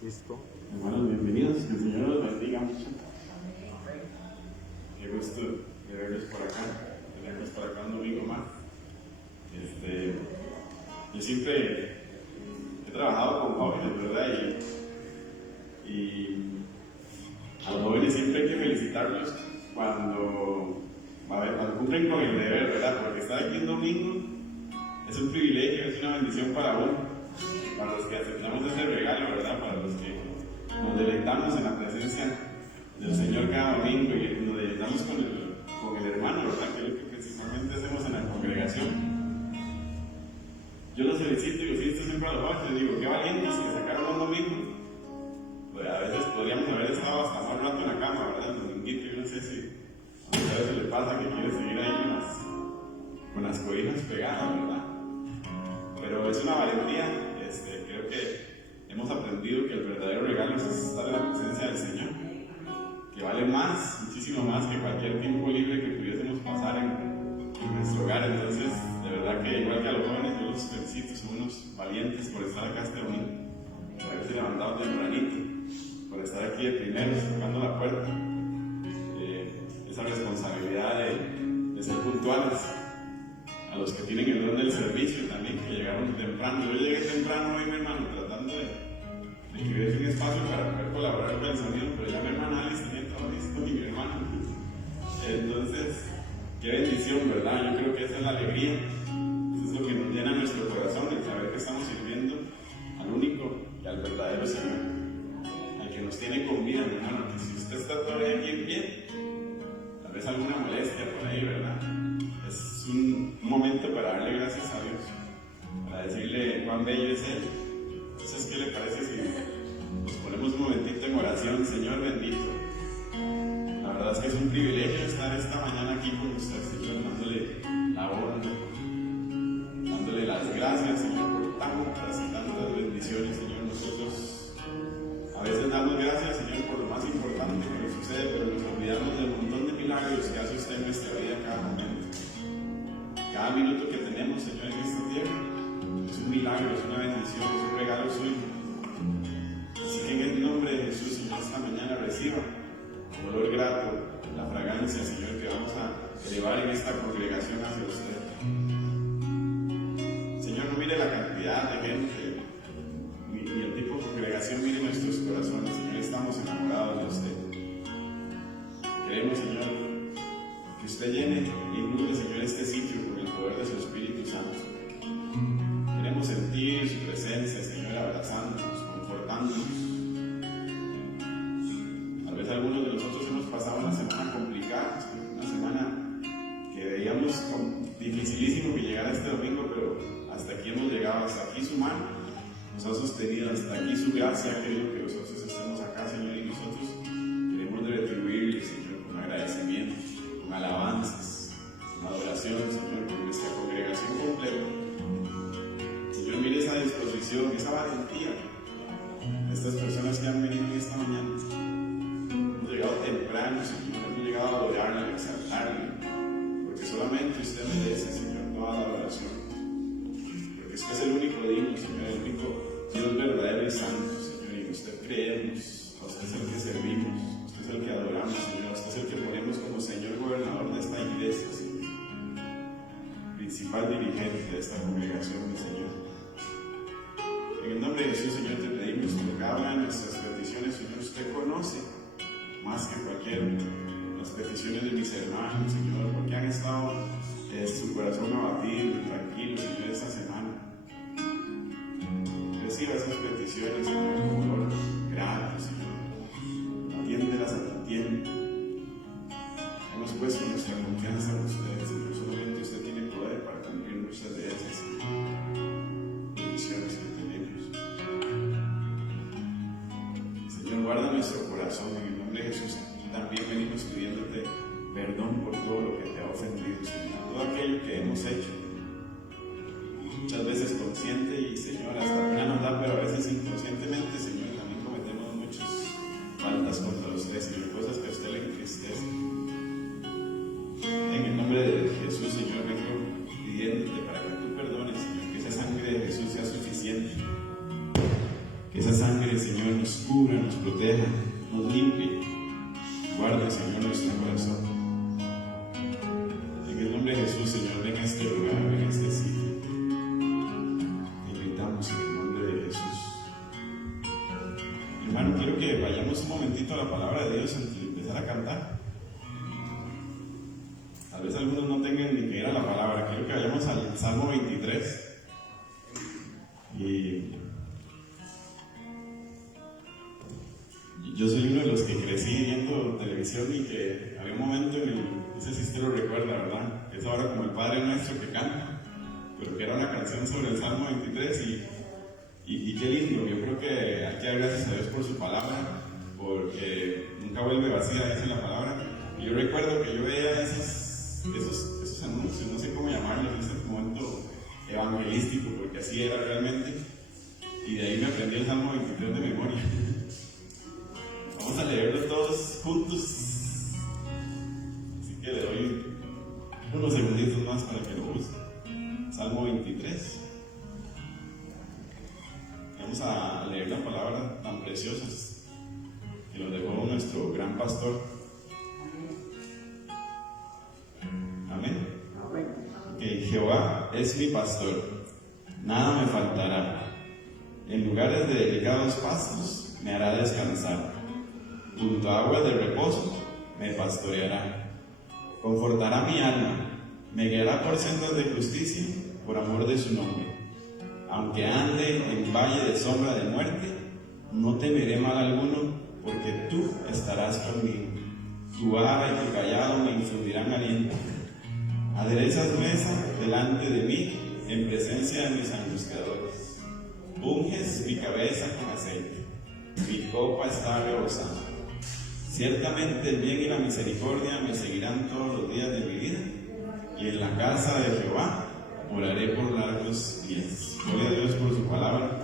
Listo. Hermanos, bienvenidos, que el Señor los bendiga mucho. Qué gusto de verlos por acá, tenerlos por acá un domingo más. Yo siempre he trabajado con jóvenes, ¿verdad? Y a los jóvenes siempre hay que felicitarlos cuando cumplen con el deber, ¿verdad? Porque estar aquí un domingo es un privilegio, es una bendición para uno, para los que aceptamos ese regalo, ¿verdad? Para los que nos deleitamos en la presencia del Señor cada domingo y nos deleitamos con el hermano, ¿verdad? Que es lo que principalmente hacemos en la congregación. Yo los felicito y los felicito siempre a los jóvenes, les digo, qué valientes que sacaron un domingo. Pues a veces podríamos haber estado hasta más rato en la cama, ¿verdad? El dominguito, yo no sé si a veces le pasa que quiere seguir ahí con las cobijas pegadas, ¿verdad? Pero es una valentía. Creo que hemos aprendido que el verdadero regalo es estar en la presencia del Señor, que vale más, muchísimo más que cualquier tiempo libre que pudiésemos pasar en nuestro hogar. Entonces, de verdad que igual que a los jóvenes, yo los felicito, son unos valientes por estar acá este domingo, por haberse levantado tempranito, por estar aquí de primeros, tocando la puerta. Esa responsabilidad de ser puntuales. A los que tienen el don del servicio también, que llegaron temprano. Yo llegué temprano hoy, mi hermano, tratando de que hubiese un espacio para poder colaborar con el sonido, pero ya mi hermana Alice tenía todo listo y mi hermano. Entonces, qué bendición, ¿verdad? Yo creo que esa es la alegría. Eso es lo que nos llena nuestro corazón, el saber que estamos sirviendo al único y al verdadero Señor, al que nos tiene con vida, mi hermano. Que si usted está todavía aquí en pie, tal vez alguna molestia por ahí, ¿verdad? Es un momento para darle gracias a Dios, para decirle cuán bello es Él. Entonces, ¿qué le parece si nos ponemos un momentito en oración? Señor bendito, la verdad es que es un privilegio estar esta mañana aquí con usted, Señor, dándole la honra, dándole las gracias, Señor, por tantas y tantas bendiciones, Señor. Nosotros a veces damos gracias, Señor, por lo más importante que nos sucede, pero nos olvidamos del montón de milagros que hace usted en nuestra vida cada momento. Cada minuto que tenemos, Señor, en esta tierra es un milagro, es una bendición, es un regalo suyo. Así que en el nombre de Jesús, Señor, esta mañana reciba con olor grato la fragancia, Señor, que vamos a elevar en esta congregación hacia usted. Señor, no mire la cantidad de gente ni el tipo de congregación, mire nuestros corazones, Señor, estamos enamorados de usted. Queremos, Señor, que usted llene y inunde, Señor, este sitio con el poder de su Espíritu Santo. Queremos sentir su presencia, Señor, abrazándonos, confortándonos. Tal vez algunos de nosotros hemos pasado una semana complicada, una semana que veíamos dificilísimo que llegara este domingo, pero hasta aquí hemos llegado, hasta aquí su mano nos ha sostenido, hasta aquí su gracia ha querido que nosotros estemos acá, Señor, y nosotros queremos retribuirle, Señor, con agradecimiento, con alabanzas, con adoración, Señor, con nuestra congregación completa. Señor, mire esa disposición, esa valentía de estas personas que han venido en esta mañana. Hemos llegado temprano, Señor, hemos llegado a adorarle, a exaltarle, porque solamente usted merece, Señor, toda la adoración. Porque usted es el único digno, Señor, el único Dios verdadero y santo, Señor, y en usted creemos, a usted es el que servimos, usted es el que adoramos, Señor, usted es el que ponemos como Señor gobernador de esta iglesia, Señor, principal dirigente de esta congregación, mi Señor. En el nombre de Jesús, Señor, te pedimos por cada una de nuestras peticiones, Señor, usted conoce más que cualquiera las peticiones de mis hermanos, Señor, porque han estado su corazón abatido y tranquilo, Señor, esta semana. Reciba esas peticiones, Señor, con olor grato, Señor. Atiéndelas a tu tiempo. Hemos puesto nuestra confianza en ustedes, Señor. Solamente usted tiene poder para cumplir muchas de esas peticiones que tenemos. Señor, guarda nuestro corazón en el nombre de Jesús. También venimos pidiéndote perdón por todo lo que te ha ofendido, Señor. Todo aquello que hemos hecho, muchas veces consciente y, Señor, hasta pena nos da, pero a veces inconscientemente, Señor, también cometemos muchas faltas contra usted, Señor, cosas que a usted le entristecen. En el nombre de Jesús, Señor, vengo pidiéndote para que tú perdones, Señor, que esa sangre de Jesús sea suficiente, que esa sangre sangre, Señor, nos cubra, nos proteja, nos limpie. Guarda, Señor, nuestro corazón. En el nombre de Jesús, Señor, ven a este lugar, ven a este sitio. Te invitamos en el nombre de Jesús. Hermano, quiero que vayamos un momentito a la palabra de Dios antes de empezar a cantar. Tal vez algunos no tengan ni que ir a la palabra. Quiero que vayamos al Salmo 23. Y yo soy uno de los que crecí viendo televisión y que había un momento en el, no sé si usted lo recuerda, ¿verdad? Es ahora como el Padre Nuestro que canta, pero que era una canción sobre el Salmo 23 y qué lindo. Yo creo que hay que dar gracias a Dios por su palabra, porque nunca vuelve vacía, dice la palabra. Y yo recuerdo que yo veía esos anuncios, no sé cómo llamarlos, en ese momento evangelístico, porque así era realmente, y de ahí me aprendí el Salmo 23 de memoria. Vamos a leerlo todos juntos, así que le doy unos segunditos más para que lo busque. Salmo 23. Vamos a leer la palabra tan preciosa que nos dejó nuestro gran pastor. Amén. Que Jehová es mi pastor, nada me faltará. En lugares de delicados pastos me hará descansar. Junto a aguas de reposo me pastoreará. Confortará mi alma, me guiará por sendas de justicia, por amor de su nombre. Aunque ande en valle de sombra de muerte, no temeré mal alguno, porque tú estarás conmigo. Tu vara y tu callado me infundirán aliento. Aderezas mesa delante de mí, en presencia de mis angustiadores. Unges mi cabeza con aceite, mi copa está rebosando. Ciertamente el bien y la misericordia me seguirán todos los días de mi vida, y en la casa de Jehová moraré por largos días. Gloria a Dios por su palabra.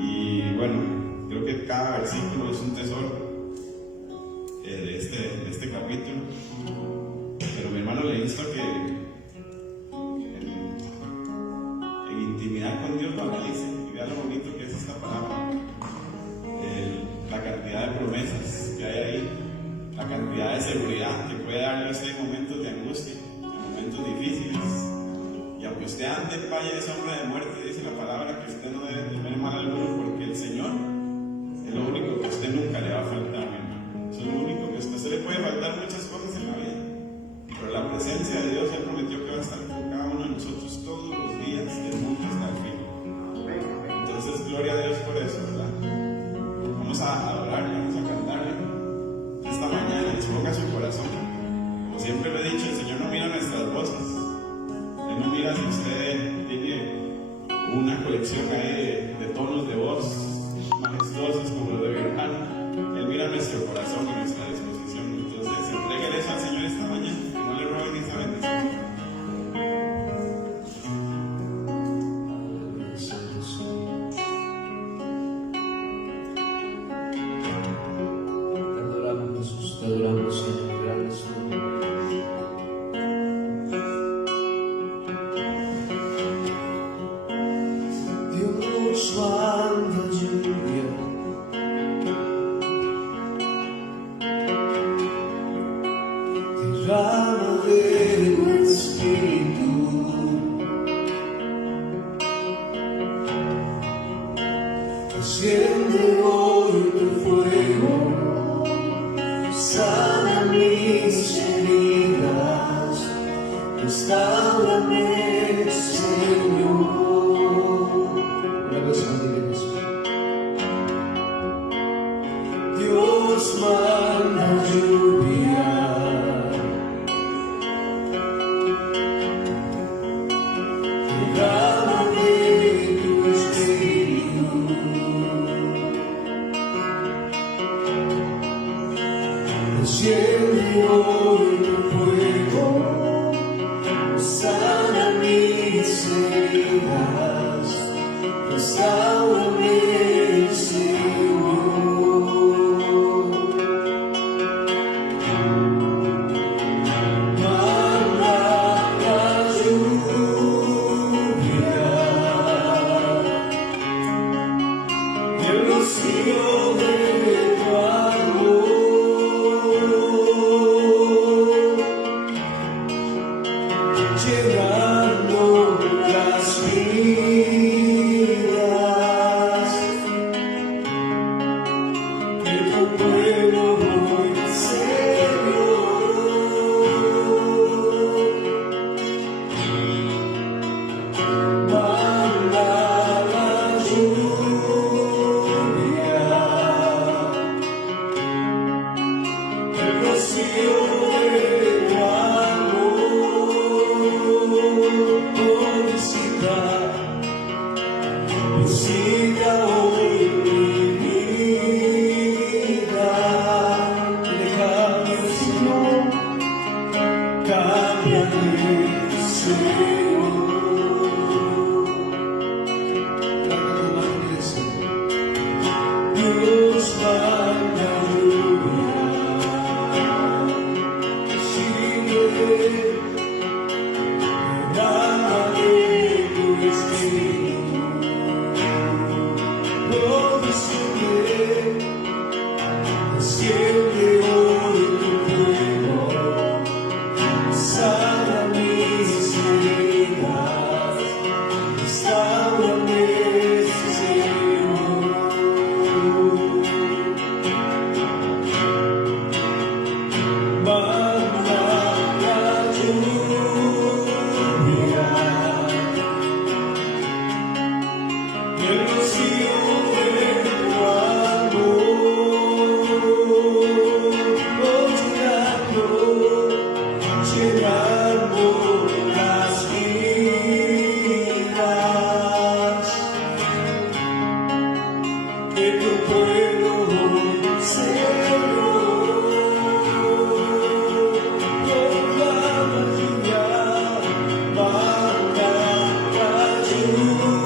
Y bueno, creo que cada versículo es un tesoro de este capítulo. Pero mi hermano le insto a que en intimidad con Dios lo analice y vea lo bonito que es esta palabra. La cantidad de promesas que hay ahí, la cantidad de seguridad que puede darle usted en momentos de angustia, en momentos difíciles. Y aunque usted ande en valle de sombra de muerte, dice la palabra que usted no debe temer mal alguno, porque el Señor es lo único que a usted nunca le va a faltar, mi hermano. Eso es lo único que a usted le puede faltar muchas cosas en la vida, pero la presencia de Dios, Él prometió que va a estar con cada uno de nosotros todos los días, del mundo hasta el fin. Entonces, gloria a Dios por eso, ¿verdad? Vamos a adorarle, vamos a cantarle esta mañana. Disponga su corazón. Como siempre lo he dicho, el Señor no mira nuestras voces. Él no mira si usted tiene una colección ahí de tonos de voz majestuosos como lo de mi hermano. Él mira nuestro corazón y nuestra disposición. Entonces, entréguele eso al Señor esta mañana. No le roben esa bendición. Te adoramos, Señor, grande es tu nombre. Dios manda lluvia, derrama de tu espíritu, enciende hoy tu fuego. Sana mis heridas, restáurame, Señor. Una vez más, dile Jesús. Dios manda lluvia, derrama tu espíritu. Enciende hoy tu fuego, el rocío de tu amor, llenando las vidas de tu pueblo hoy, Señor. Manda la lluvia, el rocío de tu amor, visita hoy mi vida, déjame, Señor, cámbiame, Señor. Dios manda lluvia, sigue, dame tu espíritu, no desciende, desciende hoy tu fuego, sana mis heridas, restaurame, Señor. Manda la lluvia, el rocío de tu amor, llenando las vidas de tu pueblo, Señor. Proclama lluvia, manda la lluvia,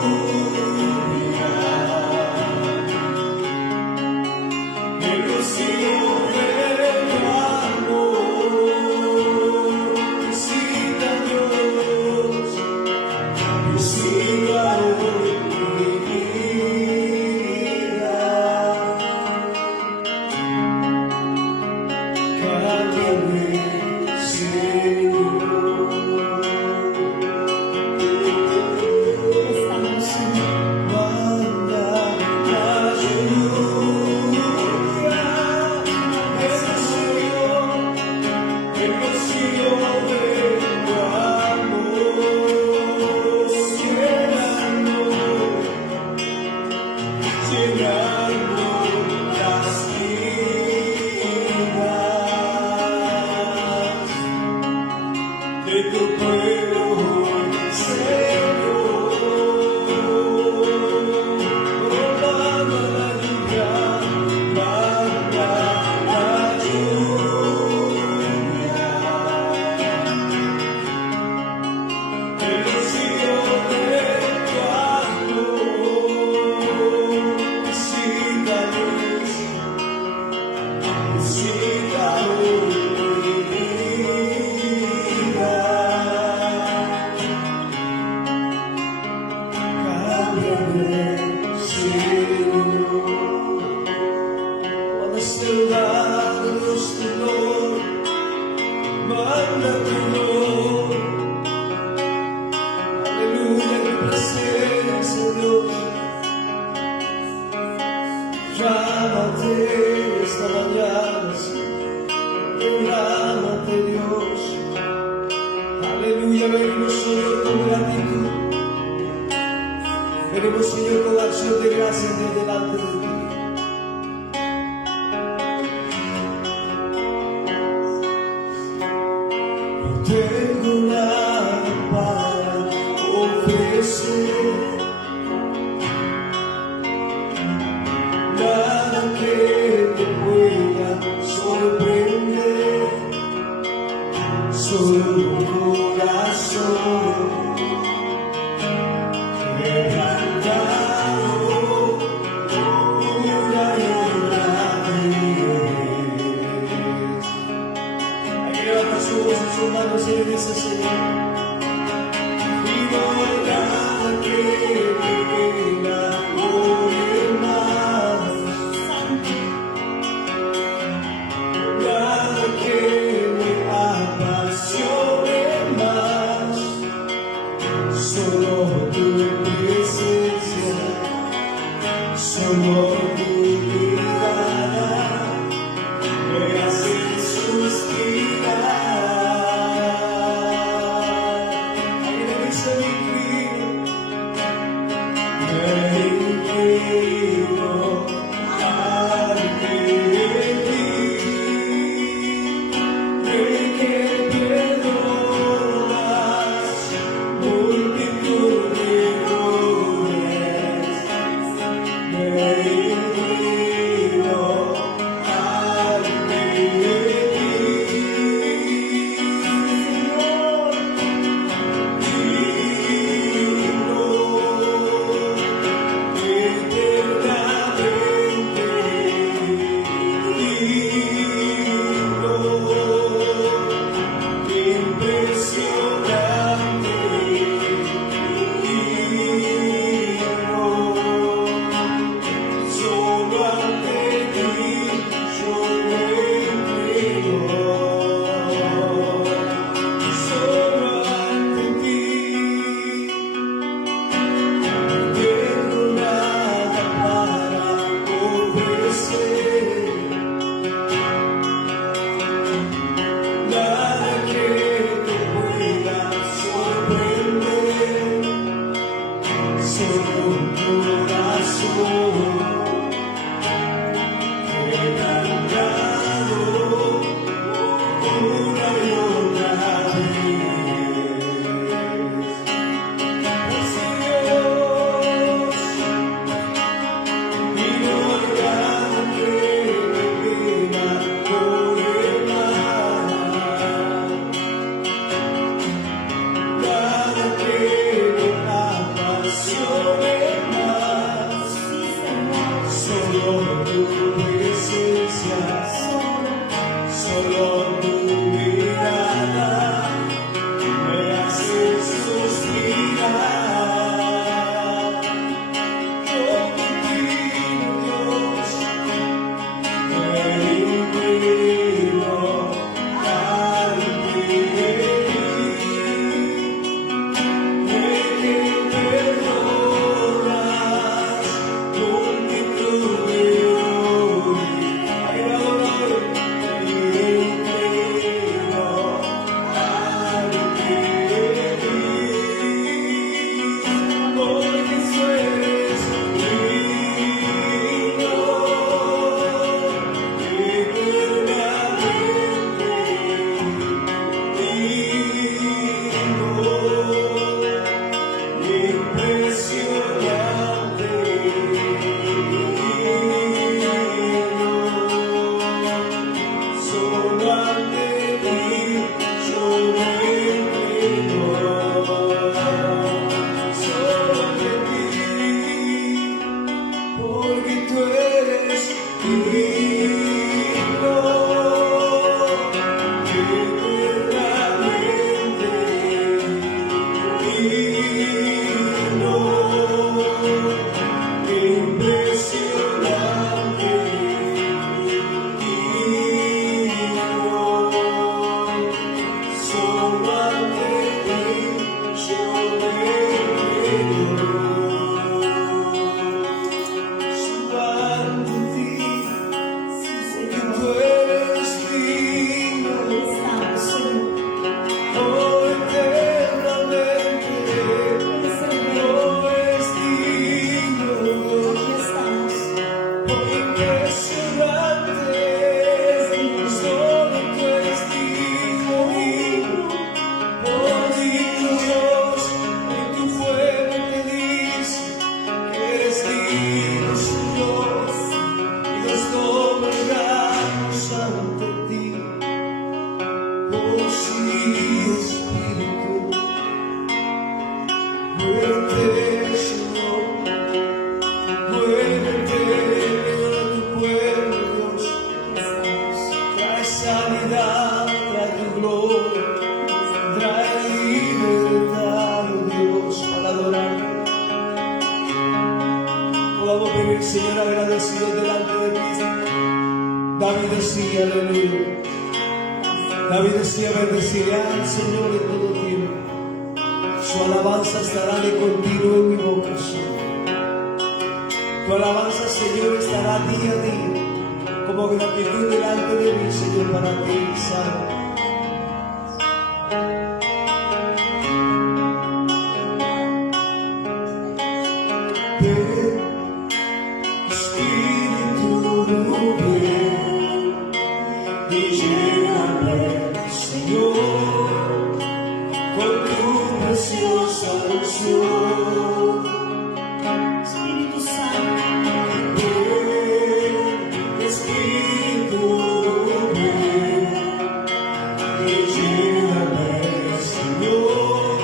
el rocío de tu amor, visita Dios, visita hoy mi vida, cámbiame, Señor. Manda la lluvia, el rocío de tu amor, llenando las vidas de tu pueblo, Señor. Manda la lluvia, manda la lluvia, el rocío de tu amor, visita Dios, visita hoy mi vida, cámbiame, Señor. Cuando still darkness, the Lord, manda tu Lord, aleluya, tu presencia, Dios. Llámate esta mañana, derrámate, Dios. Aleluya, venimos, Señor, con gratitud. Venimos, Señor, con acción de gracias de delante de ti. No tengo nada para ofrecer, nada que te pueda sorprender, solo un corazón quebrantado, Solo tu mirada me hace suspirar. Alguien dice me inclino ante ti, de que perdonas multitud de errores. Me inclino ante ti, Señor, solo ante ti yo me inclino, solo ante ti. Tengo nada para ofrecer, nada que te pueda sorprender, solo un corazón que he cantado una y otra vez. Pues Dios, y no hay nada que me pida por el mal, nada que me apasione más, solo tu presencia, solo tu mirada me hace suspirar. Yo contigo, Dios, me inclino ante ti, de que perdonas multitud de errores. Ay, adoraré, me inclino ante ti, porque tú eres digno, eternamente digno, impresionante, solo ante ti yo me inclino, solo ante ti, porque tú eres digno, eternamente digno, impresionante, digno, solo ante ti yo me inclino, solo ante ti, porque tú eres digno, oh, eternamente, oh, es digno, oh, impresionante, solo tú eres digno, oh, digno Dios, y tu pueblo te dice que eres digno, Señor, y los doblegamos ante ti. Oh sí, Espíritu, muévete, Señor, muévete en tu pueblo, Dios. Trae sanidad, trae tu gloria, trae libertad, oh Dios, para adorar. Podamos venir, Señor, agradecidos delante de ti. David decía, aleluya. David decía, bendeciré al Señor en todo tiempo. Su alabanza estará de continuo en mi boca, Señor. Tu alabanza, Señor, estará día a día como gratitud delante de mí, Señor, para ti, Santo. Espíritu, ven y lléname, Señor, con tu preciosa unción. Espíritu Santo, Ven, Espíritu, ven y lléname, Señor,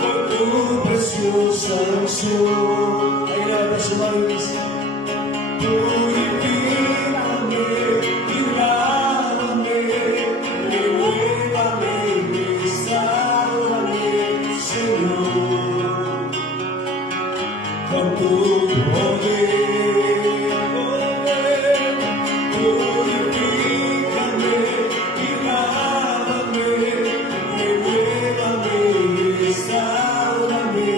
con tu preciosa unción. Ahí levanta su mano y dice: purifícame y lávame, renuévame y restaurame, Señor, con tu poder. Purifícame y lávame, renuévame y restaurame,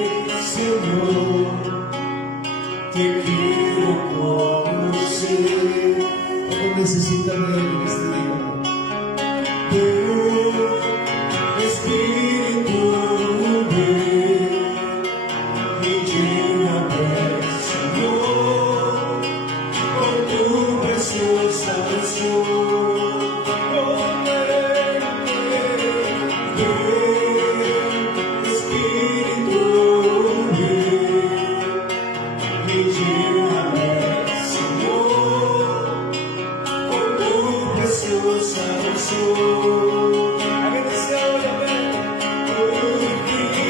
Señor. Te quiero conocer. ¿Cómo necesitas ver en este día? Ven, Espíritu, ven y lléname, Señor, con tu preciosa unción. Oh, ven, Espíritu, ven y lléname, Señor, con tu preciosa unción. A ver, dice ahora, ven, purifícame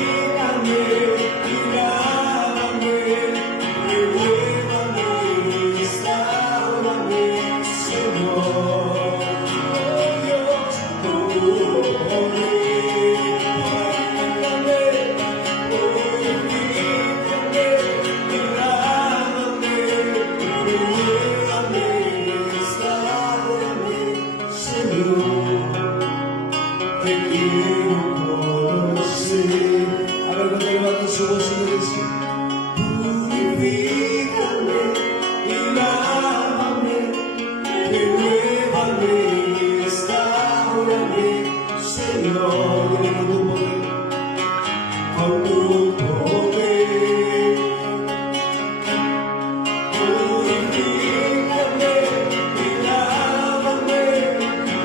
y lávame, renuévame y restaurame, Señor. Oh Dios, con tu poder. Purifícame y lávame, renuévame y restaurame, Señor. Te quiero conocer. A ver, cuando levantan su voz y me dice: purifícame y lávame, renuévame y restaurame, Señor. Dile con tu poder, con tu poder. Purifícame y lávame,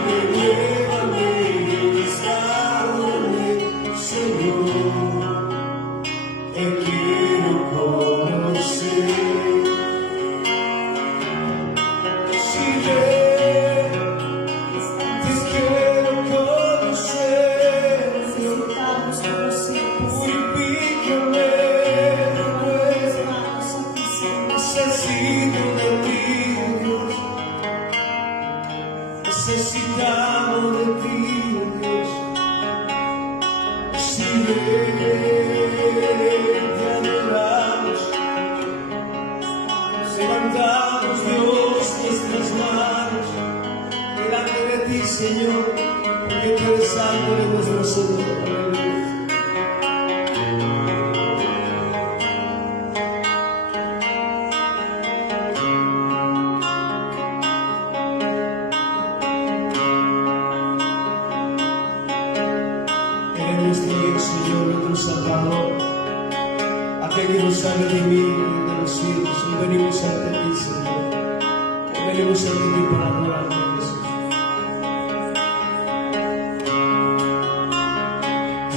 renuévame y restaurame, Señor. Te quiero conocer. Si ven, te quiero conocer, Dios. necesitamos conocerte. Purifícame, necesito de ti, Dios. Necesitamos de ti, Dios. Si ven, te adoramos, levantamos, Dios, nuestras manos delante de ti, Señor, porque tú eres santo de nuestro Señor. Aleluya. En este día, Señor, nuestro Salvador, aquel que nos ha redimido de los cielos, hoy venimos ante ti, Señor. Hoy venimos ante ti para adorarte, Jesús.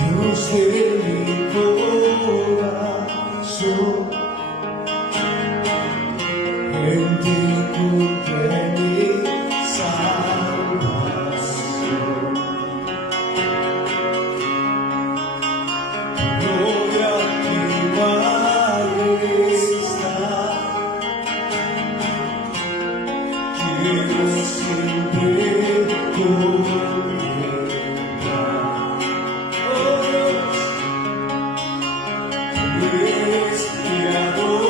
Dios de mi corazón, en ti encontré mi salvación. Gloria a ti, majestad. Quiero siempre contemplar. Oh Dios, es mi adoración.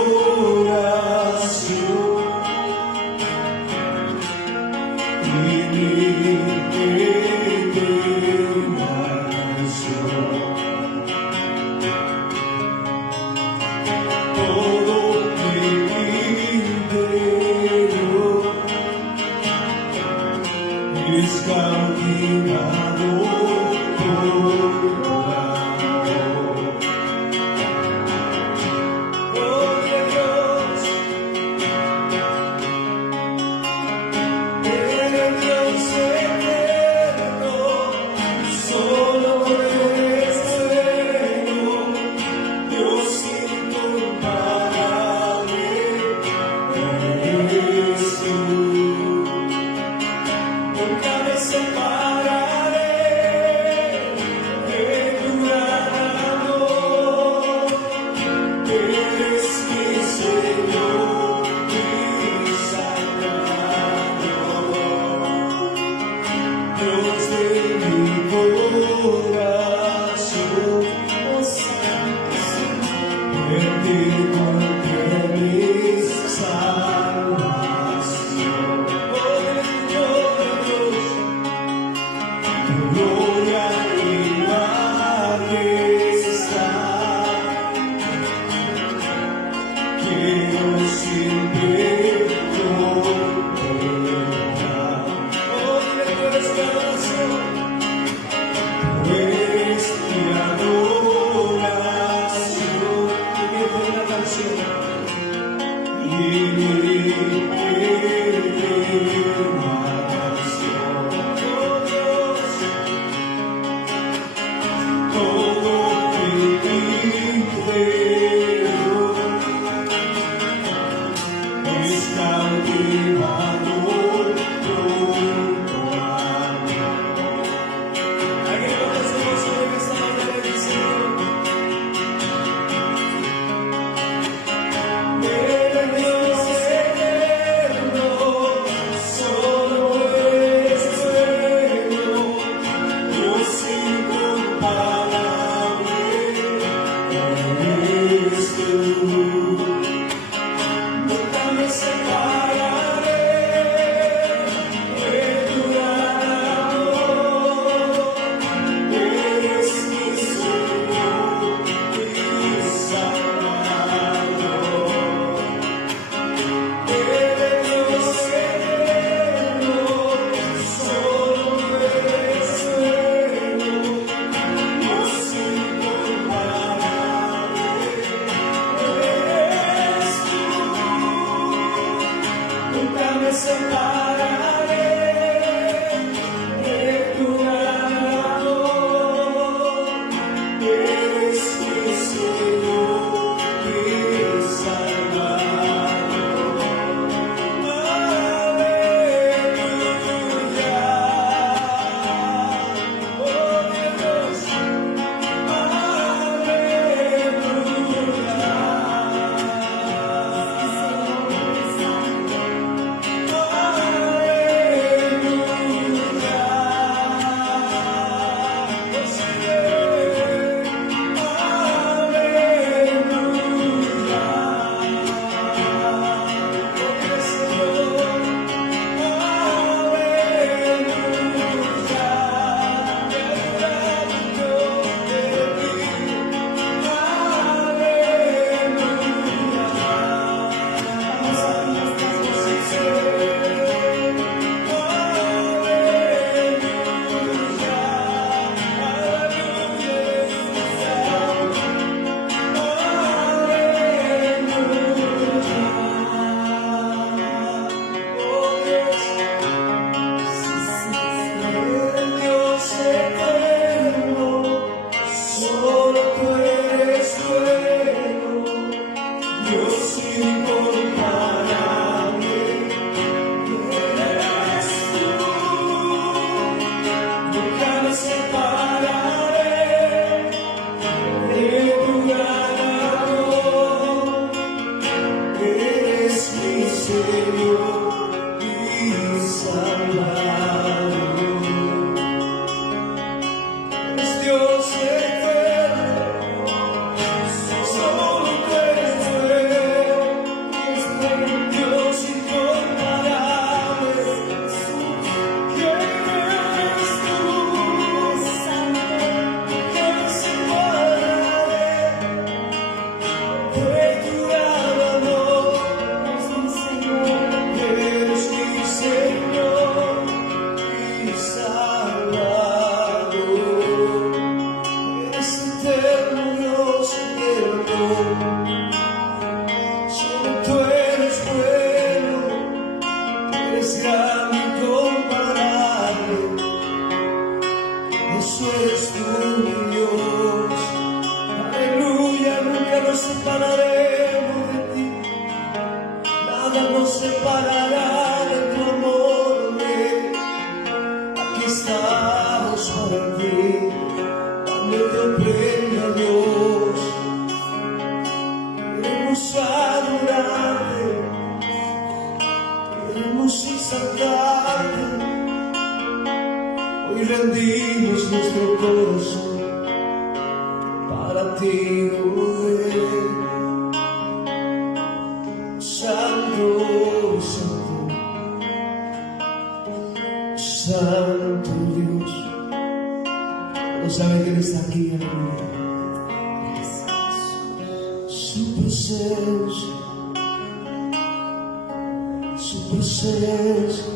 su presencia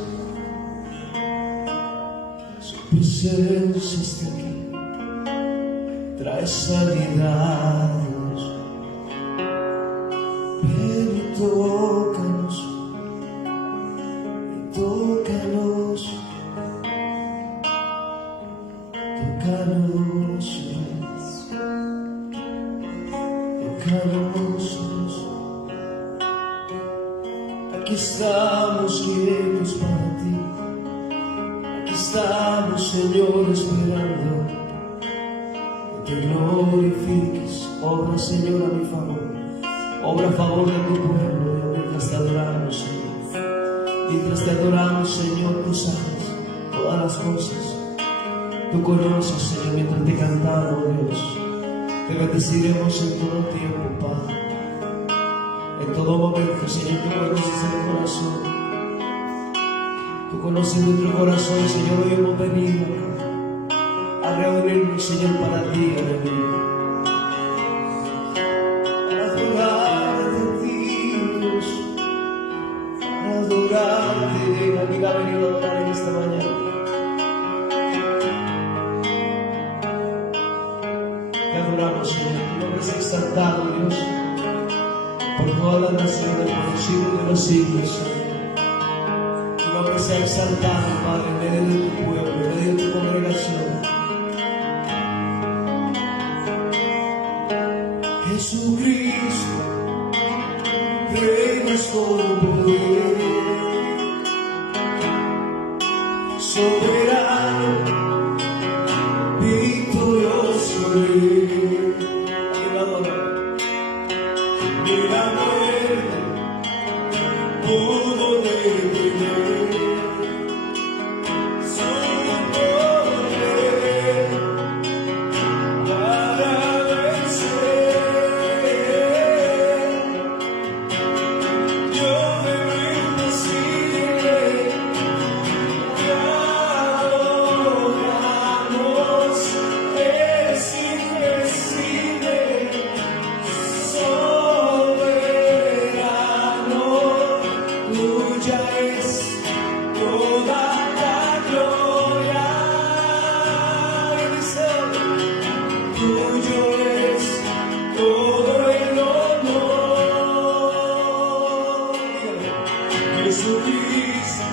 está aquí, trae sanidad, Dios. Ven y tócanos, tócanos, tócanos, tócanos. Aquí estamos quietos para ti, aquí estamos, Señor, esperando que te glorifiques. Obra, Señor, a mi favor, obra a favor de tu pueblo, mientras te adoramos, Señor. Mientras te adoramos, Señor, tú sabes todas las cosas. Tú conoces, Señor, mientras te cantamos, Dios. Te bendeciremos en todo tiempo, Padre. En todo momento, Señor, tú conoces el corazón. Tú conoces nuestro corazón, Señor. Hoy hemos venido a reunirnos, Señor, para ti, aleluya. Para adorarte a ti, Dios. Para adorarte. Alguien ha venido a adorar en esta mañana. Te adoramos, Señor. Tu nombre es exaltado, Dios, por todas las naciones, por los siglos de los siglos, Señor. Tu nombre sea exaltado, Padre, en medio de tu pueblo, en medio de tu congregación. Jesucristo, reinas con poder, soberano, victorioso Rey. Alguien lo adora. Ni la muerte pudo detener su poder para vencer. Dios de lo imposible, te adoramos, es invencible. Soberano, tuya es toda la gloria. Tuyo es todo el honor. Jesucristo,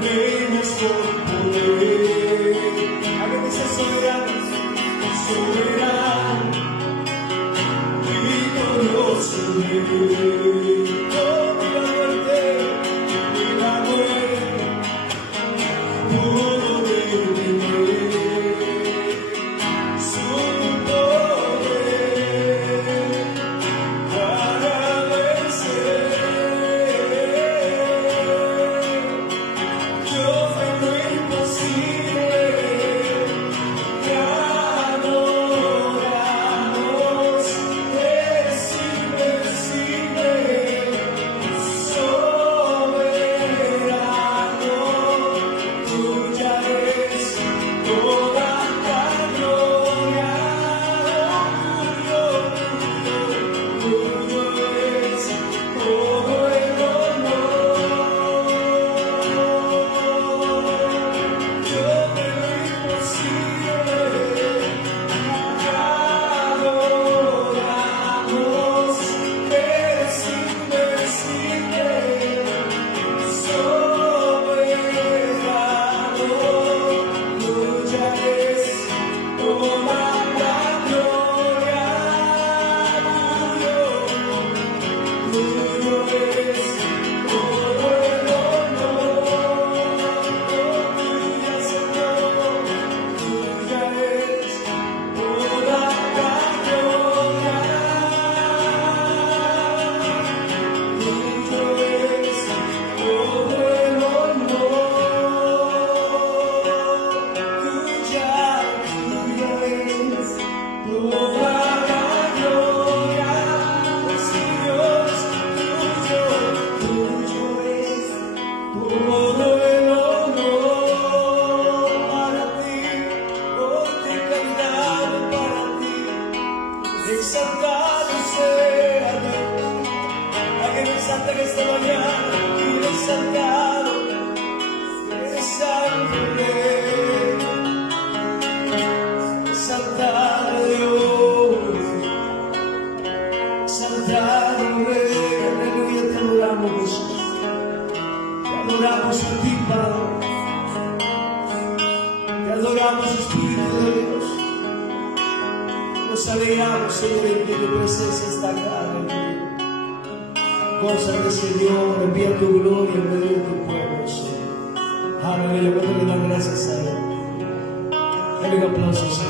reinas con poder. Alguien dice soberano, soberano, victorioso Rey. Oh, ni la muerte pudo detener su poder para vencer. Dios de lo imposible, te adoramos, es invencible, soberano, tuya es toda la gloria. Tuyo es todo el honor. Dios de lo imposible, te adoramos, es invencible, soberano, tuya es toda la gloria. Tuyo es todo el honor. Tuya, Señor, tuya es toda la gloria. Tuyo es todo el honor. Tuya es toda la gloria. Sí, Dios, tuyo es todo el honor para ti, porque calidad para ti, exaltado sea Dios. A que me exalta en esta mañana. exaltado, santo Rey, exaltado Dios, exaltado Rey, aleluya, te adoramos, a ti, Padre, te adoramos, Espíritu de Dios, nos alegramos, Señor, en tu presencia está acá, aleluya. Gózate, Señor, envía tu gloria en medio de tu pueblo, Señor. Aleluya, cuando le dan gracias a Él. Dale un aplauso, Señor.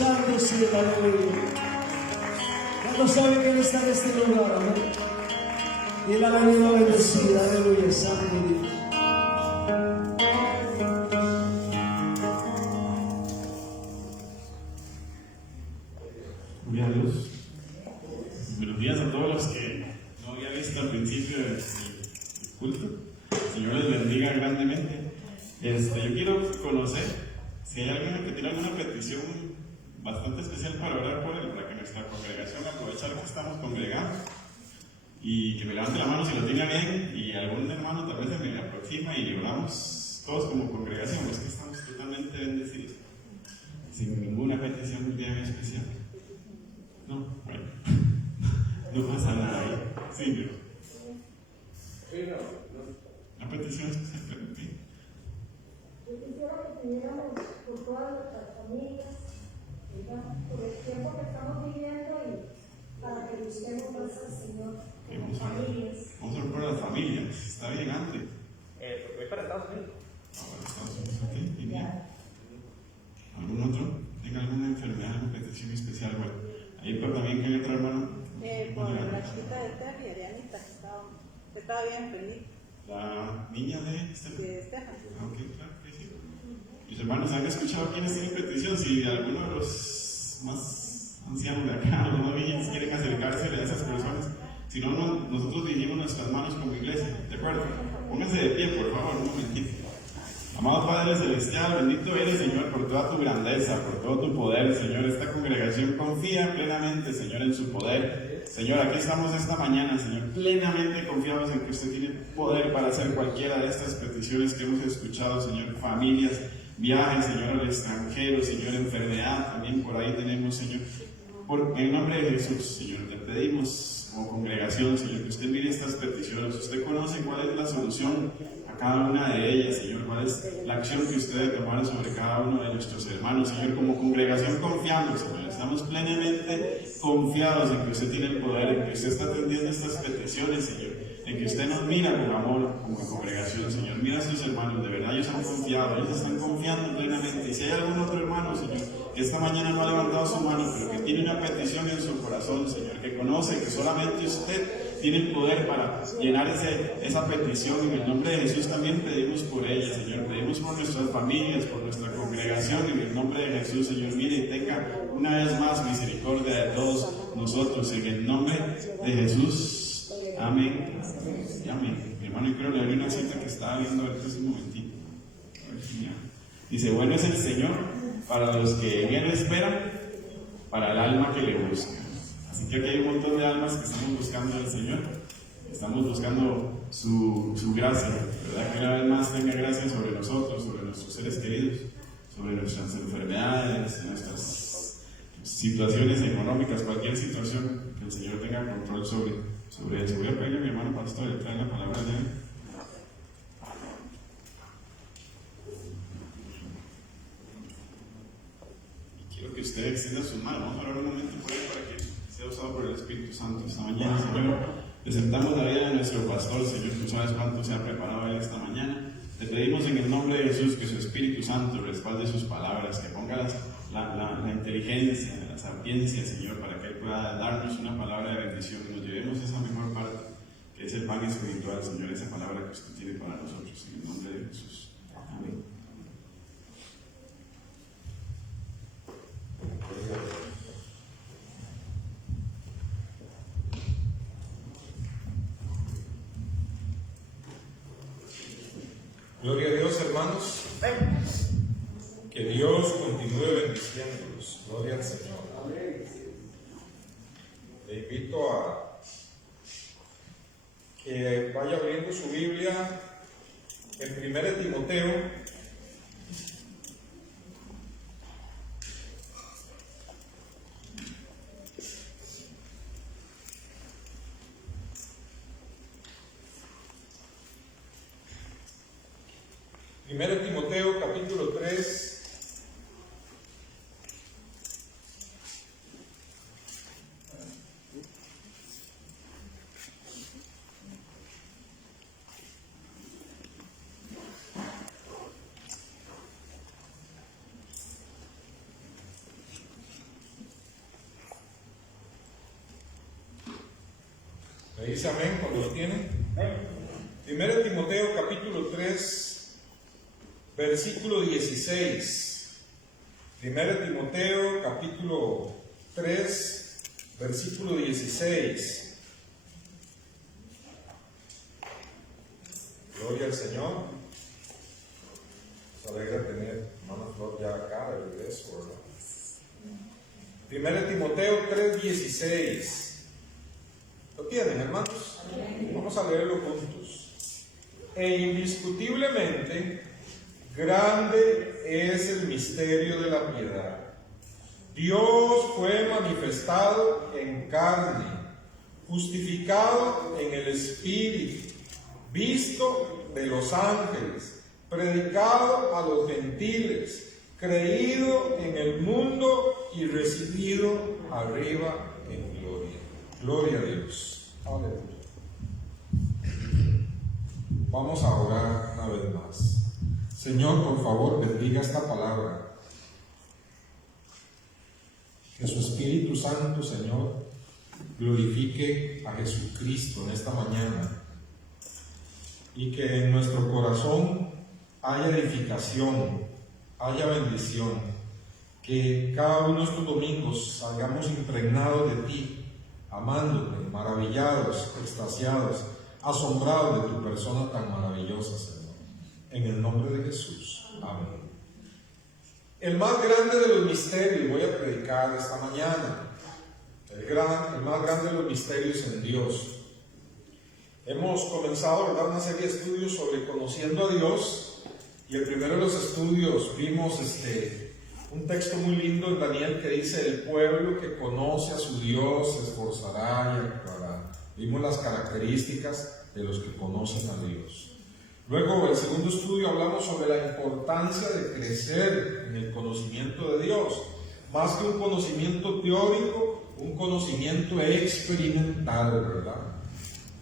Santo sí, aleluya. ¿Cuántos saben que Él está en este lugar, amén? Y Él ha venido a bendecir, aleluya, Santo Dios. Gloria a Dios. Buenos días a todos los que no había visto al principio del culto. El Señor les bendiga grandemente. Yo quiero conocer si hay alguien que tiene alguna petición bastante especial para orar por él, para que nuestra congregación aprovechar que estamos congregando y que me levante la mano si lo tiene bien, y algún hermano tal vez se me aproxima y oramos todos como congregación. Es que estamos totalmente bendecidos, sin ninguna petición bien especial. No, bueno, no pasa nada ahí. Sí, pero la petición especial, pero en fin. Yo quisiera que pidiéramos por todas nuestras familias, ¿verdad? Por el tiempo que estamos viviendo y para que busquemos más al Señor como familias. Vamos a orar por las familias. Está bien antes. Voy para Estados Unidos. Ahora Estados Unidos, ok, y bien. ¿Algún otro? ¿Tenga alguna enfermedad, alguna petición especial? Bueno, ahí pero también que hay otro hermano. Por la chiquita de Terry, Arianita, que estaba bien feliz. La niña de Estefan. De Estefan. Ok, claro que sí. Mis hermanos, ¿han escuchado quiénes tienen petición? Si alguno de los más ancianos de acá, los más viejos, quieren acercarse a esas personas. Si no, nosotros dirigimos nuestras manos como iglesia, ¿de acuerdo? Pónganse de pie, por favor, un momentito. Amado Padre Celestial, bendito eres, Señor, por toda tu grandeza, por todo tu poder, Señor. Esta congregación confía plenamente, Señor, en su poder. Señor, aquí estamos esta mañana, Señor, plenamente confiados en que usted tiene poder para hacer cualquiera de estas peticiones que hemos escuchado, Señor. Familias, viajes, Señor, al extranjero, Señor, enfermedad, también por ahí tenemos, Señor. En nombre de Jesús, Señor, le pedimos como congregación, Señor, que usted mire estas peticiones. Usted conoce cuál es la solución a cada una de ellas, Señor, cuál es la acción que usted debe tomar sobre cada uno de nuestros hermanos, Señor, como congregación confiando, Señor. Estamos plenamente confiados en que usted tiene el poder, en que usted está atendiendo estas peticiones, Señor, en que usted nos mira con amor como congregación, Señor. Mira a sus hermanos, de verdad ellos han confiado, ellos están confiando plenamente. Y si hay algún otro hermano, Señor, que esta mañana no ha levantado su mano, pero que tiene una petición en su corazón, Señor, que conoce que solamente usted tiene el poder para llenar esa petición, en el nombre de Jesús también pedimos por ella, Señor. Pedimos por nuestras familias, por nuestra congregación, en el nombre de Jesús, Señor. Mire y tenga una vez más misericordia de todos nosotros, en el nombre de Jesús. Amén. Y amén. Mi hermano, yo creo que le doy una cita que estaba viendo ahorita hace un momentito. Dice, bueno es el Señor para los que en Él esperan, para el alma que le busca. Así que aquí hay un montón de almas que estamos buscando al Señor, estamos buscando su gracia, ¿verdad? Que una vez más tenga gracia sobre nosotros, sobre nuestros seres queridos, sobre nuestras enfermedades, nuestras situaciones económicas, cualquier situación, que el Señor tenga control sobre eso. Voy a pedirle a mi hermano pastor y traer la palabra de él. Quiero que usted extienda sus manos. Vamos a orar un momento por él para que sea usado por el Espíritu Santo esta mañana. Señor, presentamos la vida de nuestro pastor, Señor. Tú sabes cuánto se ha preparado él esta mañana. Te pedimos en el nombre de Jesús que su Espíritu Santo respalde sus palabras, que ponga la inteligencia, la sapiencia, Señor, para que él pueda darnos una palabra de bendición y nos llevemos esa mejor parte, que es el pan espiritual, Señor, esa palabra que usted tiene para nosotros, en el nombre de Jesús. Amén. Gloria a Dios, hermanos. Que Dios continúe bendiciéndolos. Gloria al Señor. Le invito a que vaya abriendo su Biblia en 1 Timoteo. Primero Timoteo, capítulo 3. ¿Me dice amén cuando lo tienen? Primero Timoteo, capítulo 3. Versículo 16. 1 Timoteo, capítulo 3, versículo 16. Gloria al Señor. Nos alegra tener hermano Flor ya acá de regreso, ¿verdad? 1 Timoteo 3, 16. ¿Lo tienen, hermanos? Vamos a leerlo juntos. E indiscutiblemente grande es el misterio de la piedad. Dios fue manifestado en carne, justificado en el Espíritu, visto de los ángeles, predicado a los gentiles, creído en el mundo y recibido arriba en gloria. Gloria a Dios. Aleluya. Vamos a orar una vez más. Señor, por favor, bendiga esta palabra. Que su Espíritu Santo, Señor, glorifique a Jesucristo en esta mañana. Y que en nuestro corazón haya edificación, haya bendición. Que cada uno de estos domingos salgamos impregnados de ti, amándote, maravillados, extasiados, asombrados de tu persona tan maravillosa, Señor. En el nombre de Jesús. Amén. El más grande de los misterios voy a predicar esta mañana. el más grande de los misterios en Dios. Hemos comenzado, ¿verdad?, una serie de estudios sobre conociendo a Dios, y el primero de los estudios vimos un texto muy lindo en Daniel que dice: el pueblo que conoce a su Dios se esforzará y actuará. Vimos las características de los que conocen a Dios. Luego, el segundo estudio, hablamos sobre la importancia de crecer en el conocimiento de Dios, más que un conocimiento teórico, un conocimiento experimental, ¿verdad?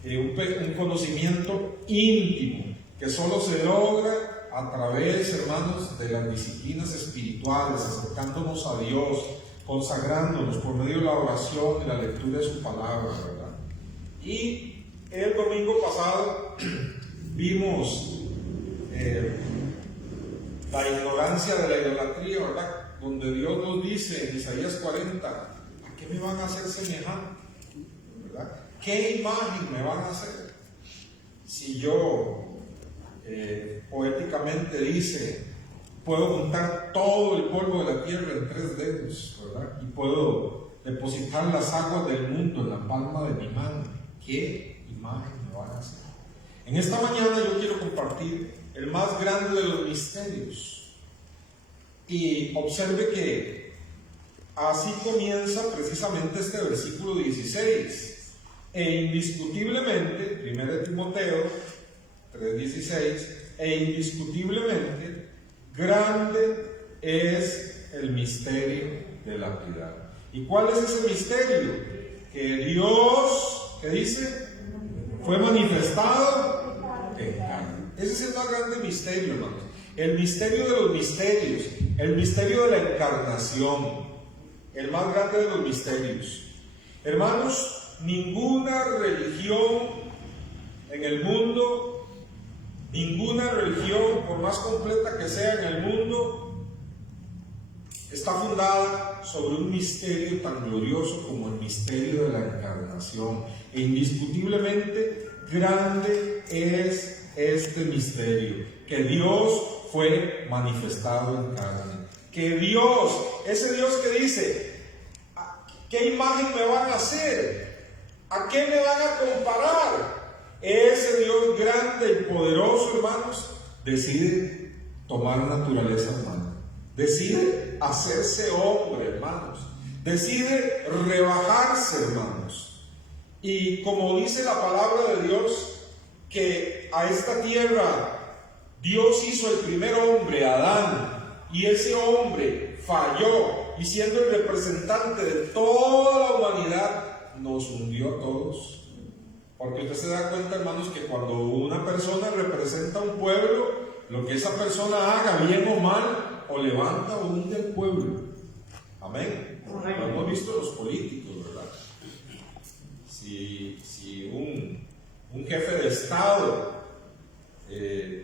Un conocimiento íntimo que solo se logra a través, hermanos, de las disciplinas espirituales, acercándonos a Dios, consagrándonos por medio de la oración y la lectura de su palabra, ¿verdad? Y el domingo pasado vimos la ignorancia de la idolatría, ¿verdad? Donde Dios nos dice en Isaías 40: ¿a qué me van a hacer semejante? ¿Verdad? ¿Qué imagen me van a hacer? Si yo poéticamente dice: puedo juntar todo el polvo de la tierra en 3 dedos, ¿verdad? Y puedo depositar las aguas del mundo en la palma de mi mano. ¿Qué imagen me van a hacer? En esta mañana yo quiero compartir el más grande de los misterios. Y observe que así comienza precisamente este versículo 16. E indiscutiblemente, 1 Timoteo 3:16, e indiscutiblemente grande es el misterio de la piedad. ¿Y cuál es ese misterio? Que Dios, ¿qué dice? Fue manifestado en carne. Ese es el más grande misterio, hermanos. El misterio de los misterios, el misterio de la encarnación, el más grande de los misterios. Hermanos, ninguna religión en el mundo, ninguna religión, por más completa que sea en el mundo, está fundada sobre un misterio tan glorioso como el misterio de la encarnación. E indiscutiblemente grande es este misterio, que Dios fue manifestado en carne. Que Dios, ese Dios que dice: ¿qué imagen me van a hacer? ¿A qué me van a comparar? Ese Dios grande y poderoso, hermanos, decide tomar naturaleza humana, decide hacerse hombre, hermanos, decide rebajarse, hermanos. Y como dice la palabra de Dios, que a esta tierra Dios hizo el primer hombre, Adán, y ese hombre falló, y siendo el representante de toda la humanidad, nos hundió a todos. Porque usted se da cuenta, hermanos, que cuando una persona representa a un pueblo, lo que esa persona haga, bien o mal, o levanta o hunde al pueblo. Amén. Lo hemos visto en los políticos, ¿verdad? Si un jefe de Estado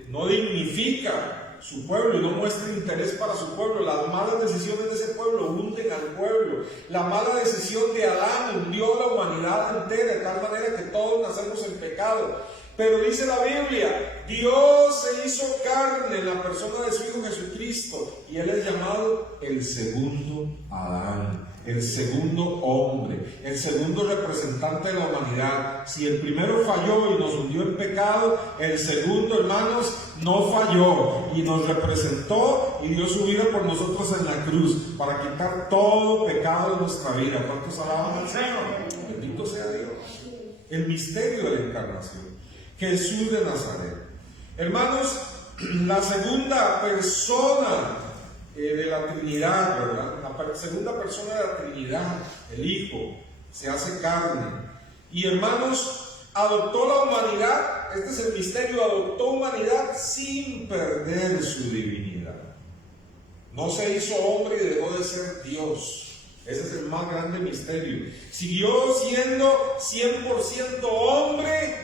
no dignifica su pueblo y no muestra interés para su pueblo, las malas decisiones de ese pueblo hunden al pueblo. La mala decisión de Adán hundió a la humanidad entera, de tal manera que todos nacemos en pecado. Pero dice la Biblia, Dios se hizo carne en la persona de su Hijo Jesucristo, y Él es llamado el segundo Adán, el segundo hombre, el segundo representante de la humanidad. Si el primero falló y nos hundió en pecado, el segundo, hermanos, no falló y nos representó y dio su vida por nosotros en la cruz para quitar todo pecado de nuestra vida. ¿Cuántos alaban al Señor? Bendito sea Dios. El misterio de la encarnación. Jesús de Nazaret. Hermanos, la segunda persona de la Trinidad, ¿verdad? La segunda persona de la Trinidad, el Hijo, se hace carne. Y hermanos, adoptó la humanidad. Este es el misterio: adoptó humanidad sin perder su divinidad. No se hizo hombre y dejó de ser Dios. Ese es el más grande misterio. Siguió siendo 100% hombre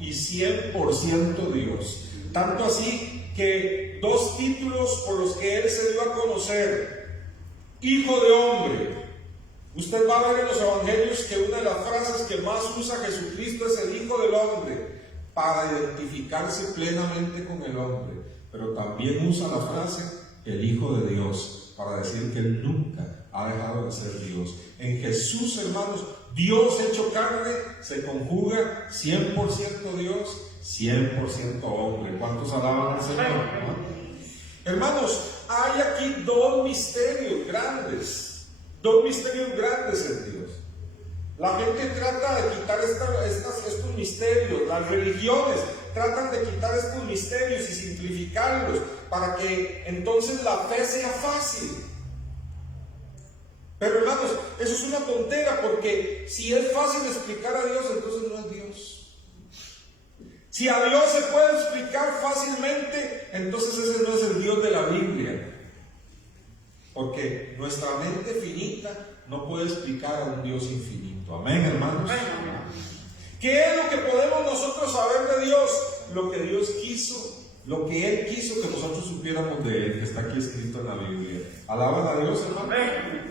y 100% Dios. Tanto así que 2 títulos por los que Él se dio a conocer: Hijo de Hombre. Usted va a ver en los evangelios que una de las frases que más usa Jesucristo es el Hijo del Hombre, para identificarse plenamente con el hombre. Pero también usa la frase el Hijo de Dios, para decir que Él nunca ha dejado de ser Dios. En Jesús, hermanos, Dios hecho carne se conjuga 100% Dios, 100% hombre. ¿Cuántos alaban al Señor? ¿No? Hermanos, hay aquí dos misterios grandes en Dios. La gente trata de quitar estos misterios, las religiones tratan de quitar estos misterios y simplificarlos para que entonces la fe sea fácil. Pero hermanos, eso es una tontera, porque si es fácil explicar a Dios, entonces no es Dios. Si a Dios se puede explicar fácilmente, entonces ese no es el Dios de la Biblia. Porque nuestra mente finita no puede explicar a un Dios infinito. Amén, hermanos. ¿Qué es lo que podemos nosotros saber de Dios? Lo que Dios quiso, lo que Él quiso que nosotros supiéramos de Él, que está aquí escrito en la Biblia. ¿Alaban a Dios, hermano?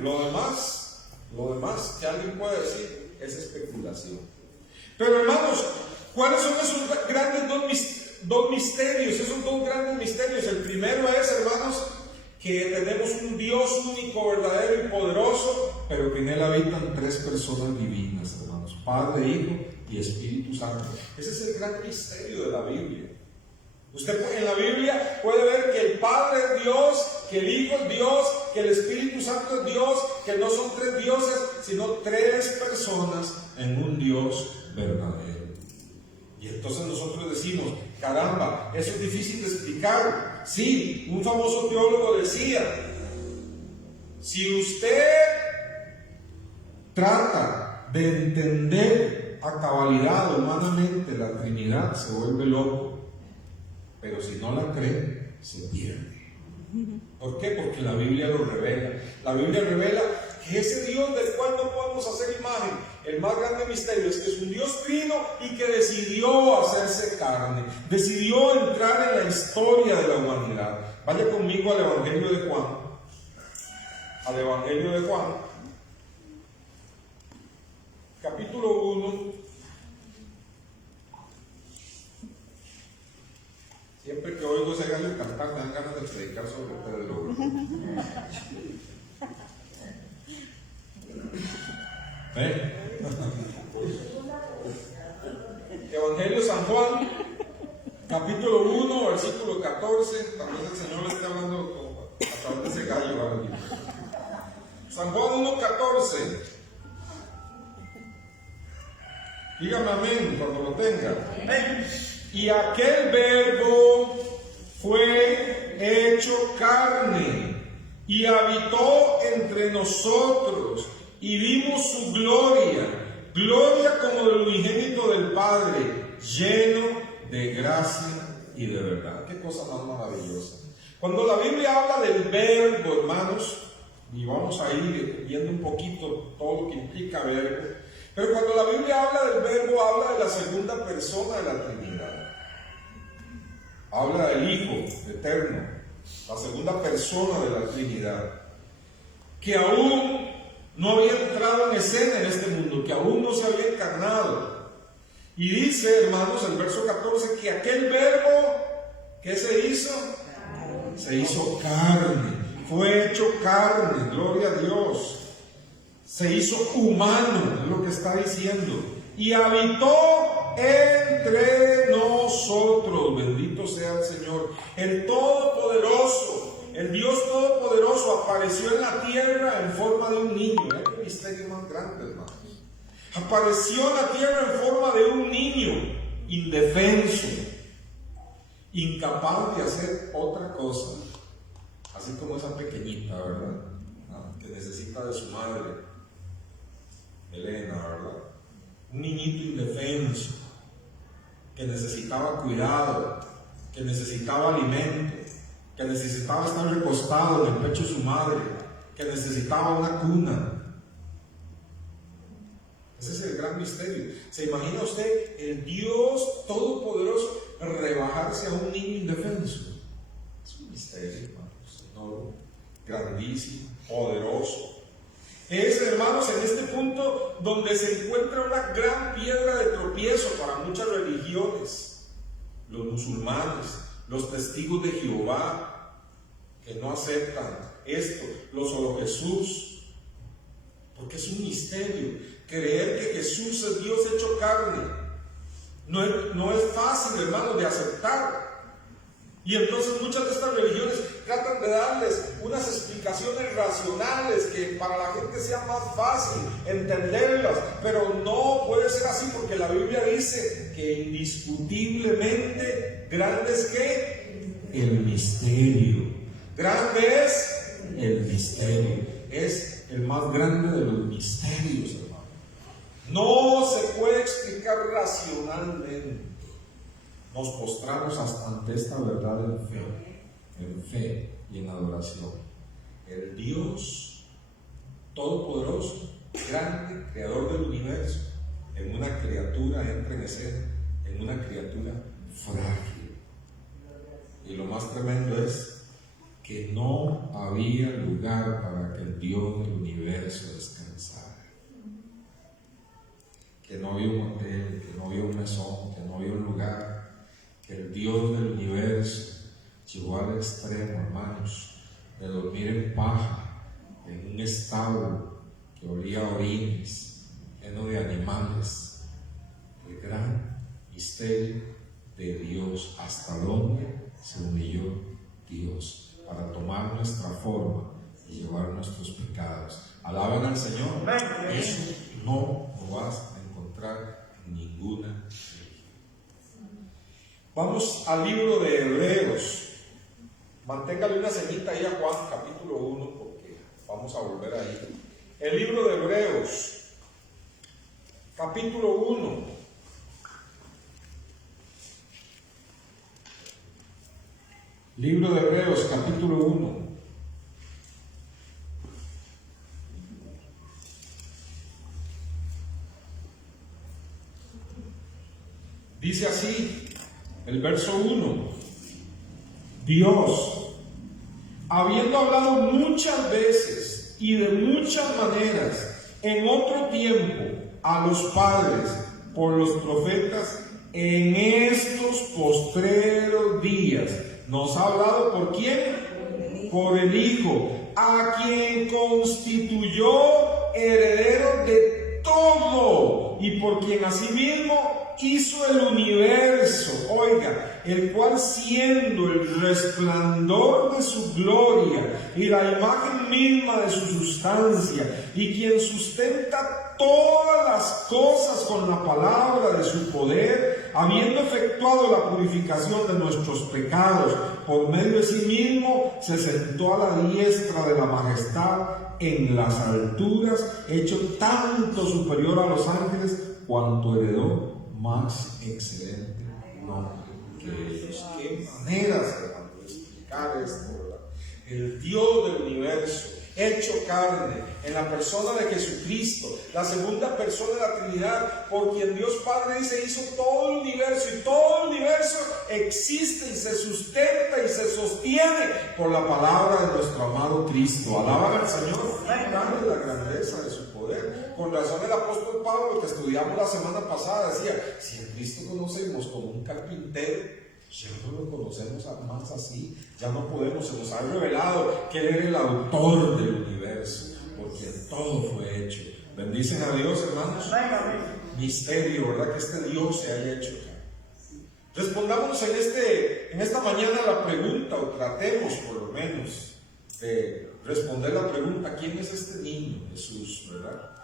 Lo demás que alguien puede decir es especulación. Pero hermanos, ¿cuáles son esos grandes dos misterios? Esos dos grandes misterios. El primero es, hermanos, que tenemos un Dios único, verdadero y poderoso, pero que en Él habitan tres personas divinas, hermanos: Padre, Hijo y Espíritu Santo. Ese es el gran misterio de la Biblia. Usted en la Biblia puede ver que el Padre es Dios, que el Hijo es Dios, que el Espíritu Santo es Dios, que no son tres dioses, sino tres personas en un Dios verdadero. Y entonces nosotros decimos: caramba, eso es difícil de explicar. Sí, un famoso teólogo decía: si usted trata de entender a cabalidad humanamente la Trinidad, se vuelve loco. Pero si no la cree, se pierde. ¿Por qué? Porque la Biblia lo revela. La Biblia revela que ese Dios del cual no podemos hacer imagen, el más grande misterio es que es un Dios trino y que decidió hacerse carne, decidió entrar en la historia de la humanidad. Vaya conmigo al Evangelio de Juan. Al Evangelio de Juan, capítulo 1. Siempre que oigo ese gallo cantar, me dan ganas de predicar sobre Pedro. Evangelio de San Juan, capítulo 1, versículo 14. Tal vez el Señor le esté hablando a través de ese gallo ahora mismo. San Juan 1, 14. Dígame amén cuando lo tenga. Amén. Y aquel Verbo fue hecho carne y habitó entre nosotros, y vimos su gloria, gloria como del unigénito del Padre, lleno de gracia y de verdad. Qué cosa más maravillosa. Cuando la Biblia habla del Verbo, hermanos, y vamos a ir viendo un poquito todo lo que implica verbo, pero cuando la Biblia habla del Verbo, habla de la segunda persona de la Trinidad. Habla del Hijo eterno, la segunda persona de la Trinidad, que aún no había entrado en escena en este mundo, que aún no se había encarnado. Y dice, hermanos, el verso 14, que aquel Verbo, ¿qué se hizo? Se hizo carne, fue hecho carne, gloria a Dios. Se hizo humano, es lo que está diciendo, y habitó entre nosotros. Bendito sea el Señor. El Todopoderoso, el Dios Todopoderoso, apareció en la tierra en forma de un niño. Qué misterio más grande, hermanos. Apareció en la tierra en forma de un niño, indefenso, incapaz de hacer otra cosa, así como esa pequeñita, ¿verdad? Que necesita de su madre, Elena, ¿verdad? Un niñito indefenso, que necesitaba cuidado, que necesitaba alimento, que necesitaba estar recostado en el pecho de su madre, que necesitaba una cuna. Ese es el gran misterio. ¿Se imagina usted el Dios Todopoderoso rebajarse a un niño indefenso? Es un misterio, hermanos, enorme, grandísimo, poderoso. Es, hermanos, en este punto donde se encuentra una gran piedra de tropiezo para muchas religiones. Los musulmanes, los testigos de Jehová, que no aceptan esto, lo solo Jesús, porque es un misterio. Creer que Jesús es Dios hecho carne no es fácil, hermanos, de aceptar. Y entonces muchas de estas religiones tratan de darles unas explicaciones racionales que para la gente sea más fácil entenderlas, pero no puede ser así, porque la Biblia dice que indiscutiblemente grande es ¿qué? El misterio. Grande es el misterio. Es el más grande de los misterios, hermano. No se puede explicar racionalmente. Nos postramos ante esta verdad en fe y en adoración. El Dios todopoderoso, grande, creador del universo, en una criatura entra en escena, en una criatura frágil. Y lo más tremendo es que no había lugar para que el Dios del universo descansara. Que no había un hotel, que no había un mesón, que no había un lugar. Que el Dios del universo llegó al extremo, hermanos, de dormir en paja, en un establo que olía a orines, lleno de animales. El gran misterio de Dios, hasta dónde se humilló Dios para tomar nuestra forma y llevar nuestros pecados. Alaban al Señor. Eso no lo vas a encontrar en ninguna religión. Vamos al libro de Hebreos. Manténgale una ceñita ahí a Juan capítulo 1, porque vamos a volver ahí. El libro de Hebreos, capítulo 1. Libro de Hebreos, capítulo 1. Dice así, el verso 1. Dios, habiendo hablado muchas veces y de muchas maneras en otro tiempo a los padres por los profetas, en estos postreros días nos ha hablado ¿por quién? Por el Hijo, a quien constituyó heredero de todo y por quien asimismo hizo el universo, oiga, el cual siendo el resplandor de su gloria y la imagen misma de su sustancia, y quien sustenta todas las cosas con la palabra de su poder, habiendo efectuado la purificación de nuestros pecados, por medio de sí mismo se sentó a la diestra de la majestad en las alturas, hecho tanto superior a los ángeles, cuanto heredó más excelente nombre que ellos. Qué maneras, hermano, de explicar esto, ¿verdad? El Dios del universo, hecho carne, en la persona de Jesucristo, la segunda persona de la Trinidad, por quien Dios Padre dice hizo todo el universo, y todo el universo existe y se sustenta y se sostiene por la palabra de nuestro amado Cristo. Alaban al Señor. Grande la grandeza de su poder. Con razón el apóstol Pablo, que estudiamos la semana pasada, decía, si a Cristo conocemos como un carpintero, ya no lo conocemos más así, ya no podemos, se nos ha revelado que Él era el autor del universo, porque todo fue hecho. Bendicen a Dios, hermanos. Misterio, ¿verdad? Que este Dios se haya hecho. Respondámonos en esta mañana la pregunta, o tratemos por lo menos de responder la pregunta: ¿quién es este niño? Jesús, ¿verdad?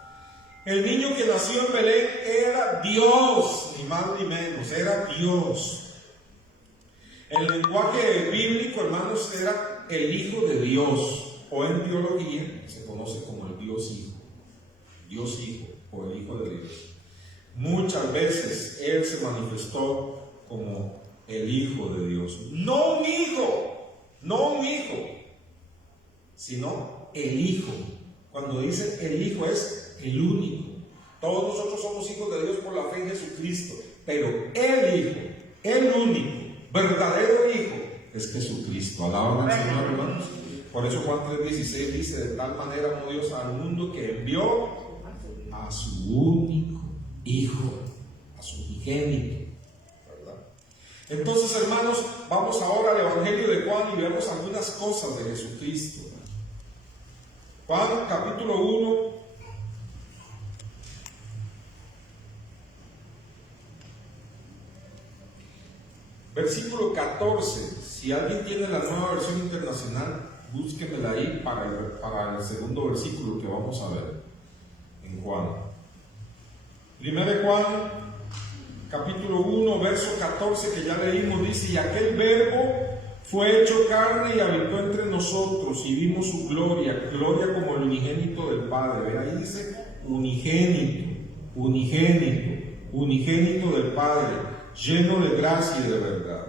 El niño que nació en Belén era Dios, ni más ni menos, era Dios. El lenguaje bíblico, hermanos, era el Hijo de Dios, o en teología se conoce como el Dios Hijo, o el Hijo de Dios. Muchas veces Él se manifestó como el Hijo de Dios. No un hijo, sino el Hijo. Cuando dice el Hijo es el único. Todos nosotros somos hijos de Dios por la fe en Jesucristo, pero el Hijo, el único, verdadero Hijo, es Jesucristo. Alaban al Señor, hermanos. Por eso Juan 3:16 dice: de tal manera amó Dios al mundo que envió a su único Hijo, a su unigénito, ¿verdad? Entonces, hermanos, vamos ahora al Evangelio de Juan y vemos algunas cosas de Jesucristo. Juan capítulo 1, versículo 14. Si alguien tiene la Nueva Versión Internacional, búsquemela ahí para el segundo versículo que vamos a ver en Juan. 1 Juan capítulo 1, verso 14, que ya leímos, dice: y aquel verbo fue hecho carne y habitó entre nosotros, y vimos su gloria, gloria como el unigénito del Padre. ¿Ve? Ahí dice unigénito, unigénito, unigénito del Padre, lleno de gracia y de verdad.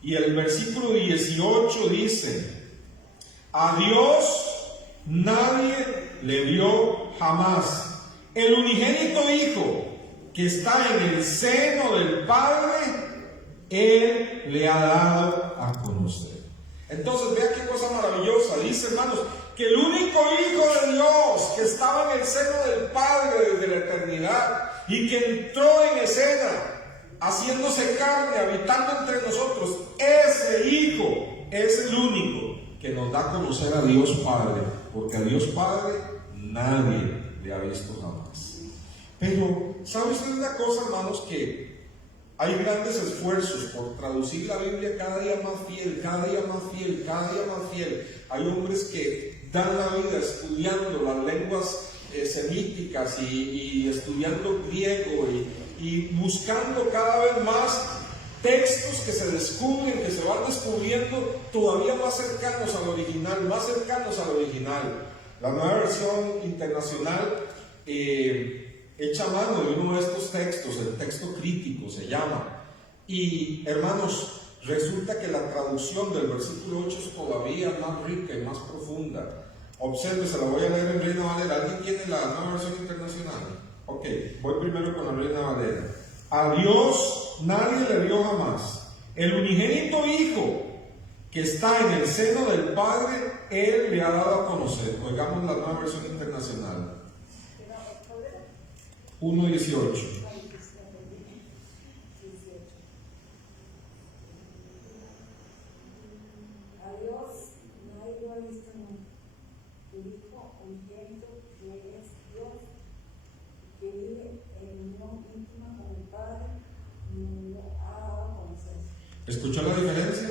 Y el versículo 18 dice: a Dios nadie le dio jamás. El unigénito Hijo que está en el seno del Padre, Él le ha dado a conocer. Entonces, vea qué cosa maravillosa. Dice, hermanos, que el único Hijo de Dios que estaba en el seno del Padre desde la eternidad y que entró en escena, haciéndose carne, habitando entre nosotros, ese Hijo es el único que nos da a conocer a Dios Padre, porque a Dios Padre nadie le ha visto jamás. Pero, ¿sabe usted una cosa, hermanos? Que hay grandes esfuerzos por traducir la Biblia cada día más fiel, cada día más fiel, cada día más fiel. Hay hombres que dan la vida estudiando las lenguas semíticas y estudiando griego y buscando cada vez más textos que se descubren, que se van descubriendo todavía más cercanos al original, más cercanos al original. La Nueva Versión Internacional echa mano de uno de estos textos, el texto crítico se llama, y hermanos, resulta que la traducción del versículo 8 es todavía más rica y más profunda. Observe, se la voy a leer en Reina Valera. ¿Alguien tiene la Nueva Versión Internacional? Ok, voy primero con la Reina Valera. A Dios nadie le dio jamás. El unigénito Hijo que está en el seno del Padre, Él le ha dado a conocer. Oigamos la Nueva Versión Internacional. 1:18. A Dios nadie lo ha visto nunca. El Hijo unigénito que es Dios, que vive en unión íntima con el Padre, no lo ha dado a conocer. ¿Escuchó la diferencia?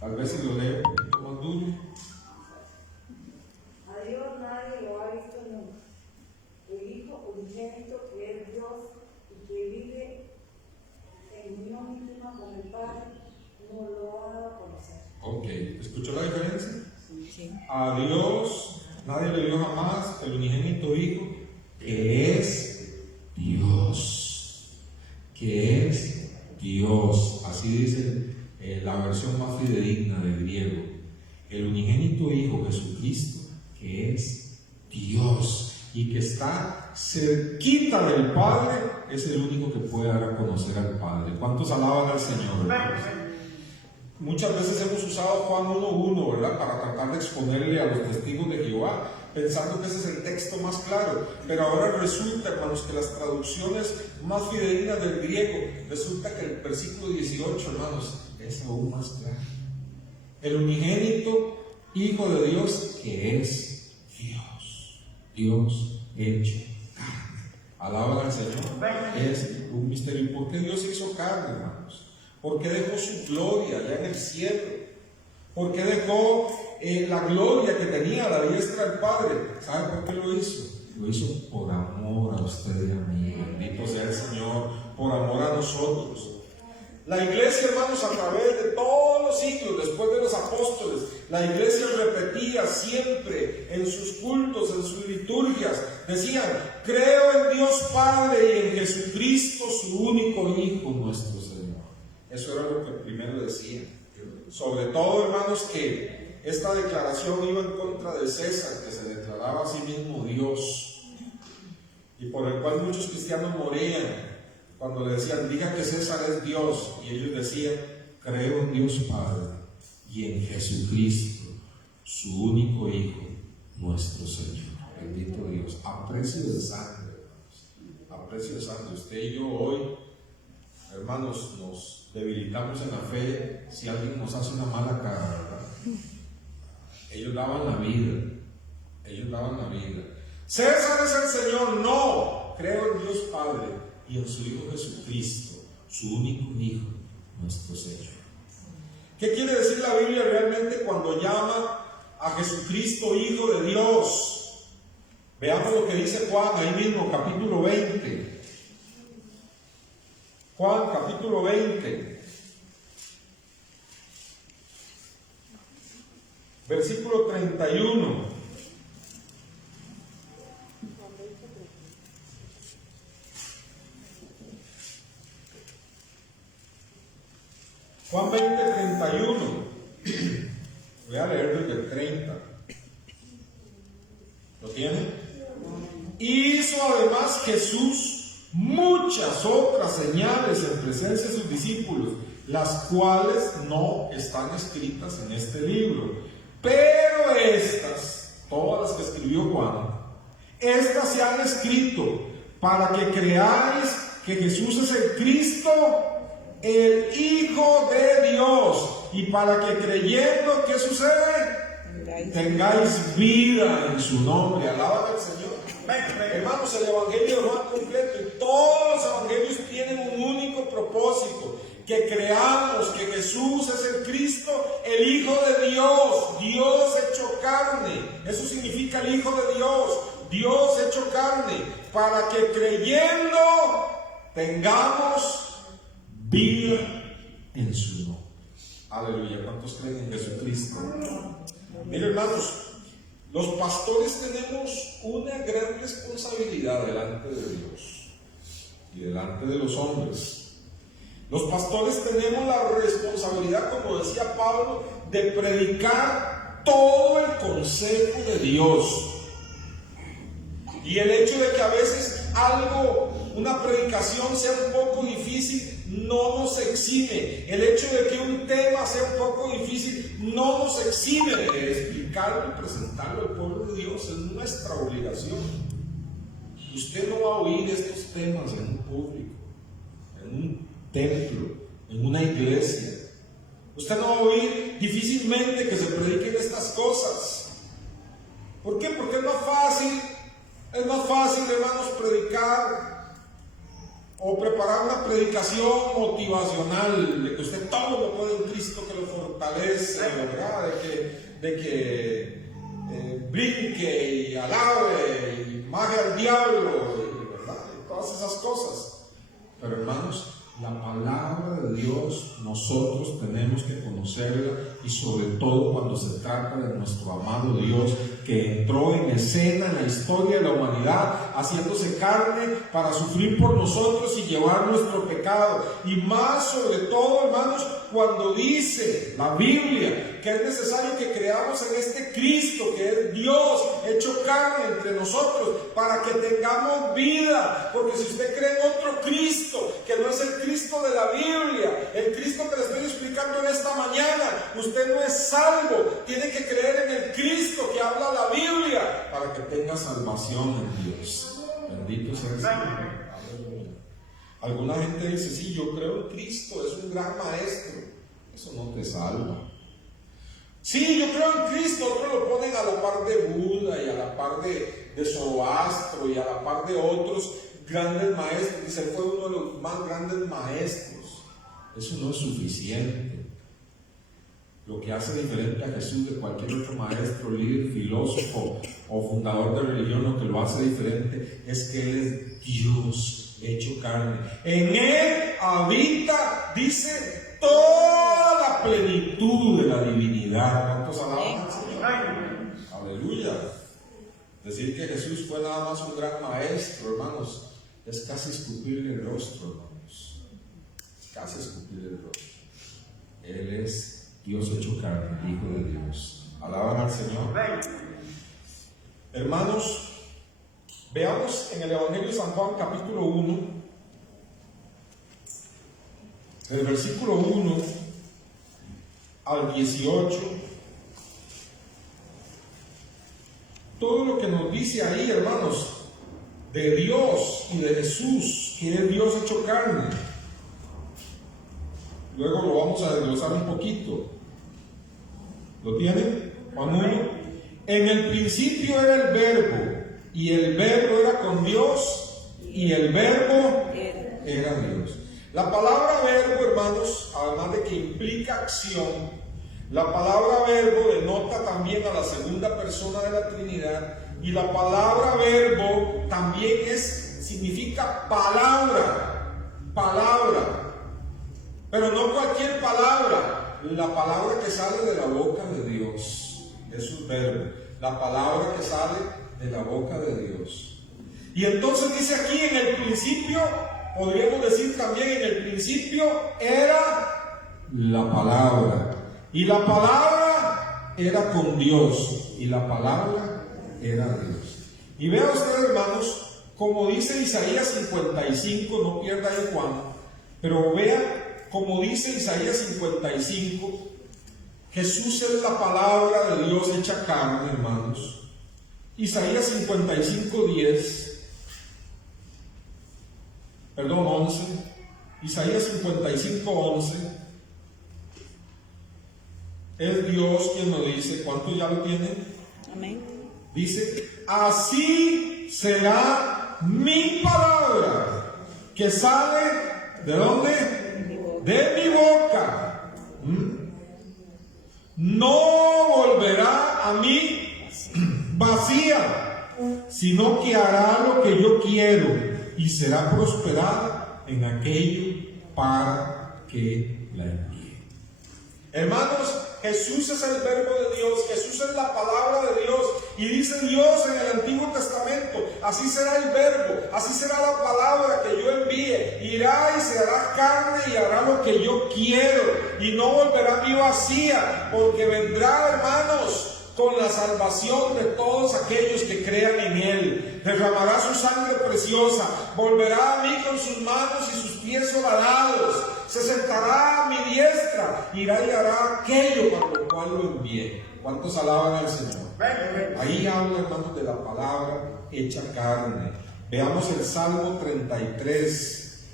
Tal vez si lo leo un poquito más duro. A Dios nadie lo ha visto nunca. El Hijo unigénito que es Dios y que vive en unión íntima con el Padre, no lo ha dado a conocer. Ok, ¿escuchó la diferencia? Sí. A Dios nadie le dio jamás, el unigénito Hijo, que es Dios. Que es Dios. Así dice la versión más fidedigna del griego. El unigénito Hijo, Jesucristo, que es Dios y que está cerquita del Padre, es el único que puede dar a conocer al Padre. ¿Cuántos alaban al Señor, hermanos? Muchas veces hemos usado Juan 1:1, ¿verdad?, para tratar de exponerle a los testigos de Jehová, pensando que ese es el texto más claro. Pero ahora resulta, hermanos, que las traducciones más fidedignas del griego, resulta que el versículo 18, hermanos, es aún más claro. El unigénito Hijo de Dios, que es Dios, Dios hecho carne. Alaban al Señor. Es un misterio. ¿Y por qué Dios hizo carne, hermanos? ¿Por qué dejó su gloria allá en el cielo? ¿Por qué dejó la gloria que tenía a la diestra del Padre? ¿Sabe por qué lo hizo? Lo hizo por amor a usted y a mí. Bendito sea el Señor, por amor a nosotros. La iglesia, hermanos, a través de todos los siglos, después de los apóstoles, la iglesia repetía siempre en sus cultos, en sus liturgias, decían: creo en Dios Padre y en Jesucristo, su único Hijo, nuestro Señor. Eso era lo que primero decían. Sobre todo, hermanos, que esta declaración iba en contra de César, que se declaraba a sí mismo Dios, y por el cual muchos cristianos morían cuando le decían: diga que César es Dios, y ellos decían: creo en Dios Padre y en Jesucristo, su único Hijo, nuestro Señor. Bendito Dios. A precio de sangre, hermanos, a precio de sangre. Usted y yo hoy hermanos, nos debilitamos en la fe si alguien nos hace una mala cara, ¿verdad? Ellos daban la vida, ellos daban la vida. César es el Señor, no, creo en Dios Padre y en su Hijo Jesucristo, su único Hijo, nuestro Señor. ¿Qué quiere decir la Biblia realmente cuando llama a Jesucristo Hijo de Dios? Veamos lo que dice Juan ahí mismo, capítulo 20. Juan, capítulo 20. Versículo 31. Juan 20, 31. Voy a leer desde el 30. ¿Lo tienen? Hizo además Jesús muchas otras señales en presencia de sus discípulos, las cuales no están escritas en este libro. Pero estas, todas las que escribió Juan, estas se han escrito para que creáis que Jesús es el Cristo, el Hijo de Dios, y para que creyendo, ¿qué sucede? Tengáis vida en su nombre. Alaban al Señor. Hermanos, el Evangelio de Juan completo y todos los evangelios tienen un único propósito: que creamos que Jesús es el Cristo, el Hijo de Dios, Dios hecho carne. Eso significa el Hijo de Dios, Dios hecho carne, para que creyendo tengamos vida en su nombre. Aleluya. ¿Cuántos creen en Jesucristo? Miren, hermanos, los pastores tenemos una gran responsabilidad delante de Dios y delante de los hombres. Los pastores tenemos la responsabilidad, como decía Pablo, de predicar todo el consejo de Dios. Y el hecho de que a veces una predicación sea un poco difícil, no nos exime. El hecho de que un tema sea un poco difícil no nos exime de explicarlo y presentarlo al pueblo de Dios. Es nuestra obligación. Usted no va a oír estos temas en un público, en un templo, en una iglesia. Usted no va a oír difícilmente que se prediquen estas cosas. ¿Por qué? Porque es más fácil, hermanos, predicar o preparar una predicación motivacional de que usted todo lo puede en Cristo que lo fortalece, ¿verdad? De que brinque y alabe y maje al diablo, ¿verdad? Y todas esas cosas. Pero, hermanos, la palabra de Dios nosotros tenemos que conocerla, y sobre todo cuando se trata de nuestro amado Dios, que entró en escena en la historia de la humanidad, haciéndose carne para sufrir por nosotros y llevar nuestro pecado. Y más sobre todo, hermanos, cuando dice la Biblia que es necesario que creamos en este Cristo, que es Dios hecho carne entre nosotros, para que tengamos vida. Porque si usted cree en otro Cristo, que no es el Cristo de la Biblia, el Cristo que le estoy explicando en esta mañana, usted no es salvo. Tiene que creer en el Cristo que habla la Biblia para que tenga salvación en Dios. Bendito sea el Señor. Alguna gente dice: sí, yo creo en Cristo, es un gran maestro. Eso no te salva. Sí, yo creo en Cristo. Otros lo ponen a la par de Buda y a la par de Zoroastro y a la par de otros grandes maestros. Dice, fue uno de los más grandes maestros. Eso no es suficiente. Lo que hace diferente a Jesús de cualquier otro maestro, líder, filósofo o fundador de religión, lo que lo hace diferente es que Él es Dios hecho carne. En Él habita, dice, toda la plenitud de la divinidad. ¿Cuántos alaban al Señor? Aleluya. Decir que Jesús fue nada más un gran maestro, hermanos, es casi escupirle el rostro, hermanos. Es casi escupirle el rostro. Él es Dios hecho carne, Hijo de Dios. Alaban al Señor. Hermanos, veamos en el Evangelio de San Juan, capítulo 1, del versículo 1 al 18. Todo lo que nos dice ahí, hermanos, de Dios y de Jesús, que es Dios hecho carne. luego lo vamos a desglosar un poquito. ¿Lo tienen? Juan 1. En el principio era el verbo, y el verbo era con Dios, y el verbo era Dios. La palabra verbo, hermanos, además de que implica acción, la palabra verbo denota también a la segunda persona de la Trinidad, y la palabra verbo también significa palabra, pero no cualquier palabra, la palabra que sale de la boca de Dios, eso es verbo, la palabra que sale de la boca de Dios. Y entonces dice aquí, en el principio, podríamos decir también, en el principio era la palabra, y la palabra era con Dios, y la palabra era Dios. Y vea usted, hermanos, como dice Isaías 55, no pierda ahí Juan, pero vea como dice Isaías 55, Jesús es la palabra de Dios hecha carne, hermanos. Isaías 55, 11, Isaías 55, 11, es Dios quien lo dice. ¿Cuántos ya lo tienen? Amén. Dice, así será mi palabra que sale, ¿de dónde? De mi boca. No volverá a mí vacía, sino que hará lo que yo quiero y será prosperada en aquello para que la envíe. Hermanos, Jesús es el verbo de Dios, Jesús es la palabra de Dios, y dice Dios en el Antiguo Testamento, así será el verbo, así será la palabra que yo envíe, irá y se hará carne y hará lo que yo quiero, y no volverá a mí vacía, porque vendrá, hermanos, con la salvación de todos aquellos que crean en Él. Derramará su sangre preciosa, volverá a mí con sus manos y sus pies horadados, se sentará a mi diestra, irá y hará aquello para lo cual lo envié. ¿Cuántos alaban al Señor? Ahí habla, hermanos, de la palabra hecha carne. Veamos el Salmo 33.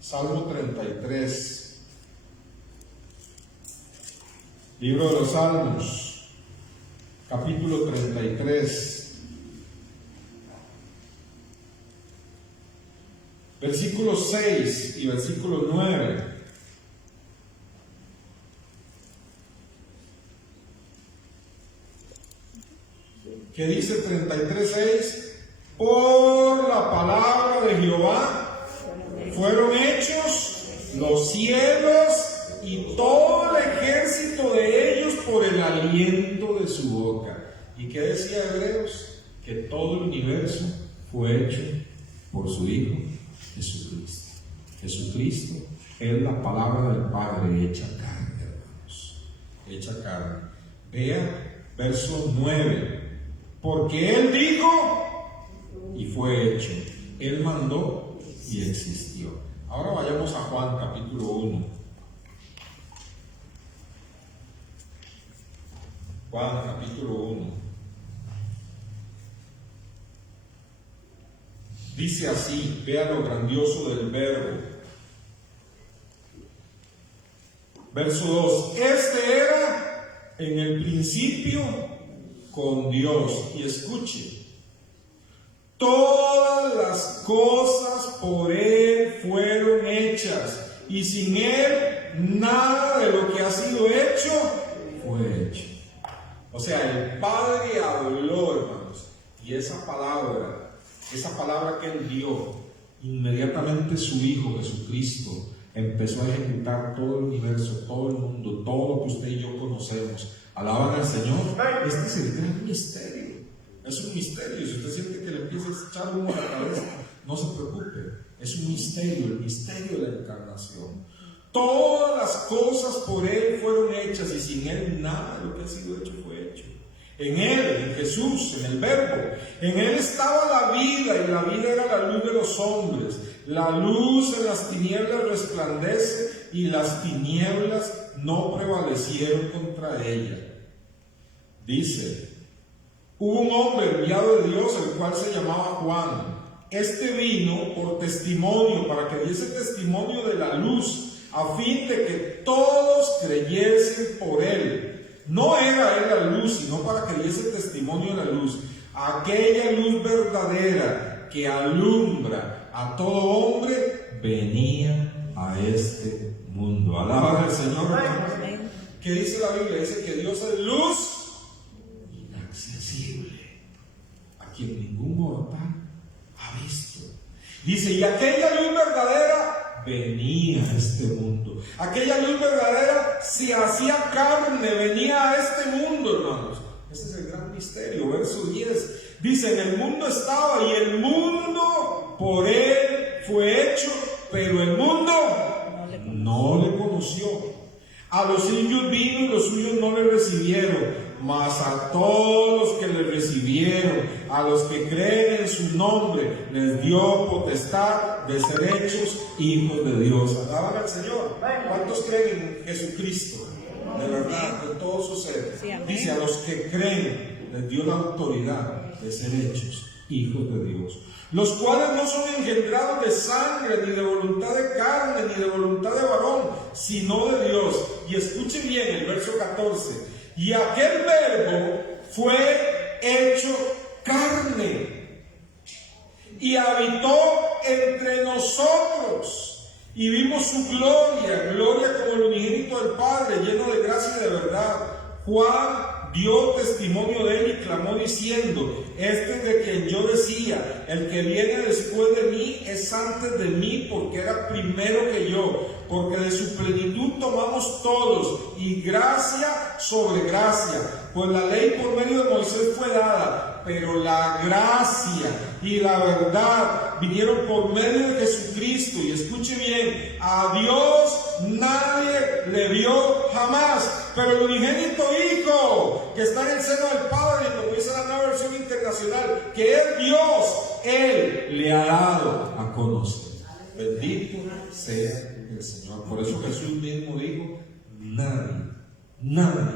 Salmo 33. Libro de los Salmos, capítulo 33, versículos 6 y versículo 9. ¿Qué dice 33:6? Por la palabra de Jehová fueron hechos los cielos y todo el ejército de ellos por el aliento de su boca. ¿Y qué decía Hebreos? Que todo el universo fue hecho por su Hijo Jesucristo. Jesucristo es la palabra del Padre hecha carne, hermanos. Hecha carne. Vea verso 9. Porque Él dijo y fue hecho. Él mandó y existió. Ahora vayamos a Juan capítulo 1. Juan capítulo 1. Dice así, vea lo grandioso del verbo. Verso 2. Este era en el principio con Dios. Y escuche, todas las cosas por Él fueron hechas, y sin Él nada de lo que ha sido hecho fue hecho. O sea, el Padre habló, hermanos, y esa palabra que Él dio, inmediatamente su Hijo Jesucristo empezó a ejecutar todo el universo, todo el mundo, todo lo que usted y yo conocemos. ¿Alaban al Señor? Este es el gran misterio. Es un misterio. Si usted siente que le empieza a echar humo a la cabeza, no se preocupe. Es un misterio, el misterio de la encarnación. Todas las cosas por Él fueron hechas, y sin Él nada de lo que ha sido hecho fue hecho. En Él, en Jesús, en el Verbo, en Él estaba la vida, y la vida era la luz de los hombres. La luz en las tinieblas resplandece, y las tinieblas no prevalecieron contra ella. Dice, hubo un hombre enviado de Dios, el cual se llamaba Juan. este vino por testimonio, para que diese testimonio de la luz, a fin de que todos creyesen por él. No era él la luz, sino para que diese testimonio de la luz, aquella luz verdadera que alumbra a todo hombre, venía a este mundo. Alaba al Señor, hermanos. ¿Qué dice la Biblia? Dice que Dios es luz inaccesible, a quien ningún mortal ha visto. Dice, y aquella luz verdadera venía a este mundo. Aquella luz verdadera se hacía carne, venía a este mundo, hermanos. Ese es el gran misterio. Verso 10 dice, en el mundo estaba y el mundo por él fue hecho, pero el mundo no le conoció. A los suyos vino y los suyos no le recibieron, mas a todos los que le recibieron, a los que creen en su nombre, les dio potestad de ser hechos hijos de Dios. Alaban al Señor. ¿Cuántos creen en Jesucristo? De verdad, de todo su ser. Dice, a los que creen, les dio la autoridad de ser hechos hijos de Dios, los cuales no son engendrados de sangre, ni de voluntad de carne, ni de voluntad de varón, sino de Dios. Y escuchen bien el verso 14. Y aquel verbo fue hecho carne y habitó entre nosotros, y vimos su gloria, gloria como el unigénito del Padre, lleno de gracia y de verdad. Juan dio testimonio de él y clamó diciendo, este es de quien yo decía, el que viene después de mí es antes de mí, porque era primero que yo, porque de su plenitud tomamos todos, y gracia sobre gracia, pues la ley por medio de Moisés fue dada, pero la gracia y la verdad vinieron por medio de Jesucristo. Y escuche bien, a Dios nadie le vio jamás, pero el unigénito Hijo que está en el seno del Padre, como dice la nueva versión internacional, que es Dios, Él le ha dado a conocer. Bendito sea el Señor. Por eso Jesús mismo dijo, nadie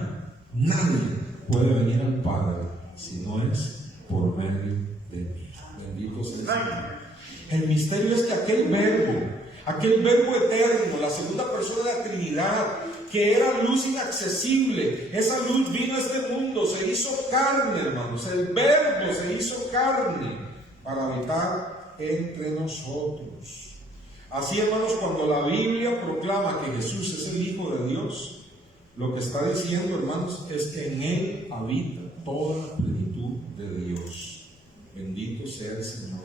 puede venir al Padre si no es por medio de mí. Bendito sea el Señor. El misterio es que aquel verbo eterno, la segunda persona de la Trinidad, que era luz inaccesible, esa luz vino a este mundo, se hizo carne, hermanos. El verbo se hizo carne para habitar entre nosotros. Así, hermanos, cuando la Biblia proclama que Jesús es el Hijo de Dios, lo que está diciendo, hermanos, es que en Él habita toda la plenitud de Dios. Bendito sea el Señor.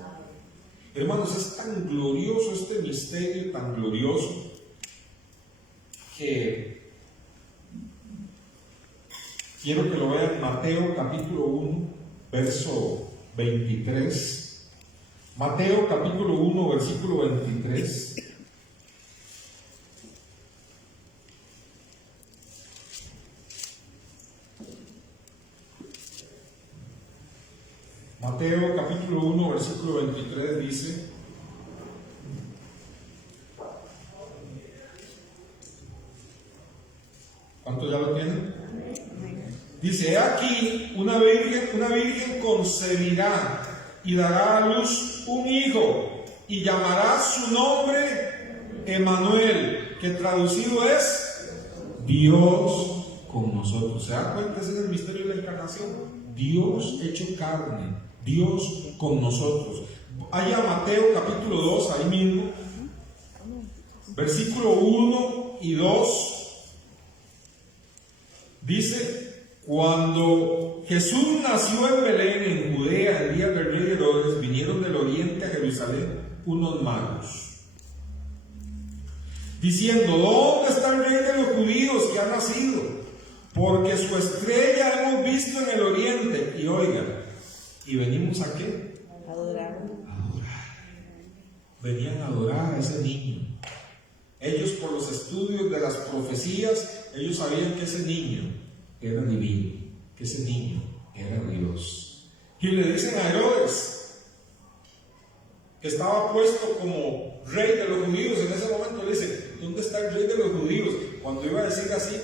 Hermanos, es tan glorioso este misterio, tan glorioso, que quiero que lo vean. Mateo capítulo 1, verso 23. Mateo capítulo 1, versículo 23. Mateo capítulo 1, versículo 23 dice: ¿cuántos ya lo tienen? Dice: he aquí, una virgen concebirá y dará a luz un hijo, y llamará su nombre Emmanuel, que traducido es Dios con nosotros. ¿Se dan cuenta? Ese es el misterio de la encarnación. Dios hecho carne, Dios con nosotros. Allá Mateo capítulo 2, ahí mismo, versículo 1 y 2. Dice: cuando Jesús nació en Belén, en Judea, el día del rey Herodes, vinieron del oriente a Jerusalén unos magos, diciendo: ¿dónde está el rey de los judíos que ha nacido? Porque su estrella hemos visto en el oriente. Y oigan, ¿y venimos a qué? Adorar. Venían a adorar a ese niño. Ellos, por los estudios de las profecías, ellos sabían que ese niño era divino, que ese niño era Dios. Y le dicen a Herodes, que estaba puesto como rey de los judíos en ese momento, le dicen: ¿dónde está el rey de los judíos? Cuando iba a decir así,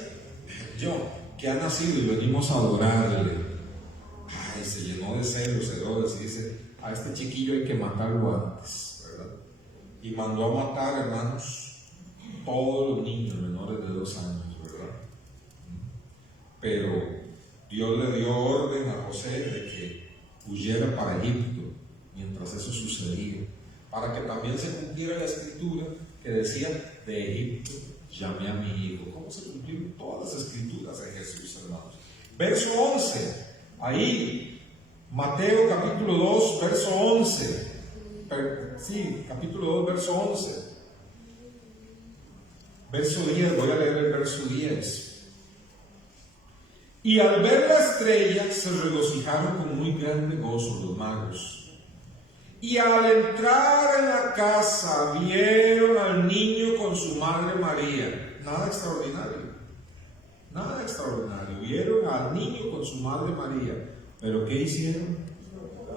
que ha nacido y venimos a adorarle. Ay, se llenó de celos Herodes y dice: a este chiquillo hay que matarlo antes, ¿verdad? Y mandó a matar, hermanos, todos los niños menores de 2 años, ¿verdad? Pero Dios le dio orden a José de que huyera para Egipto mientras eso sucedía, para que también se cumpliera la escritura que decía: de Egipto llamé a mi hijo. ¿Cómo se cumplieron todas las escrituras en Jesús, hermanos? Verso 11, ahí, Mateo capítulo 2, verso 11. Sí, capítulo 2, verso 11. Verso 10, voy a leer el verso 10. Y al ver la estrella se regocijaron con muy grande gozo los magos. Y al entrar en la casa vieron al niño con su madre María. Nada extraordinario. Nada extraordinario. Vieron al niño con su madre María. ¿Pero qué hicieron?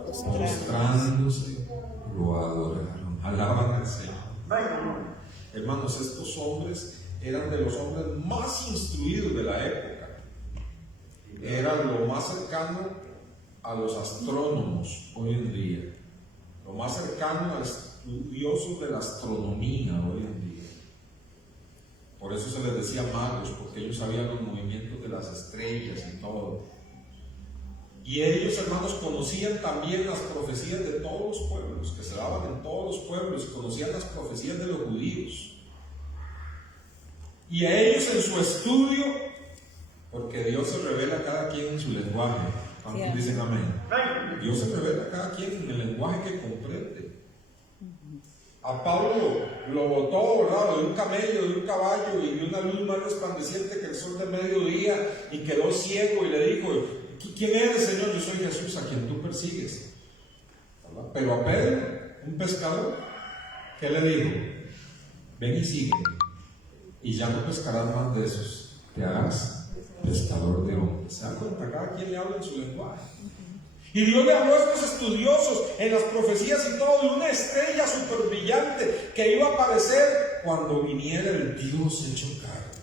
Postrándose, lo adoraron. Alaban al Señor. Hermanos, estos hombres eran de los hombres más instruidos de la época. Eran lo más cercano a los astrónomos hoy en día, lo más cercano a estudiosos de la astronomía hoy en día. Por eso se les decía magos, porque ellos sabían los movimientos de las estrellas y todo. Y ellos, hermanos, conocían también las profecías de todos los pueblos, que se daban en todos los pueblos, conocían las profecías de los judíos. Y a ellos en su estudio, porque Dios se revela a cada quien en su lenguaje. ¿Cuántos dicen amén? Dios se revela a cada quien en el lenguaje que comprende. A Pablo lo botó, ¿verdad?, de un camello, de un caballo, y de una luz más resplandeciente que el sol de mediodía, y quedó ciego y le dijo: ¿quién eres, Señor? Yo soy Jesús, a quien tú persigues. ¿Verdad? Pero a Pedro, un pescador, ¿qué le dijo? Ven y sígueme, y ya no pescarás más de esos, te harás pescador de hombres. ¿Se dan cuenta? Cada quien le habla en su lenguaje. Y Dios le habló a estos estudiosos en las profecías y todo de una estrella súper brillante que iba a aparecer cuando viniera el Dios hecho carne.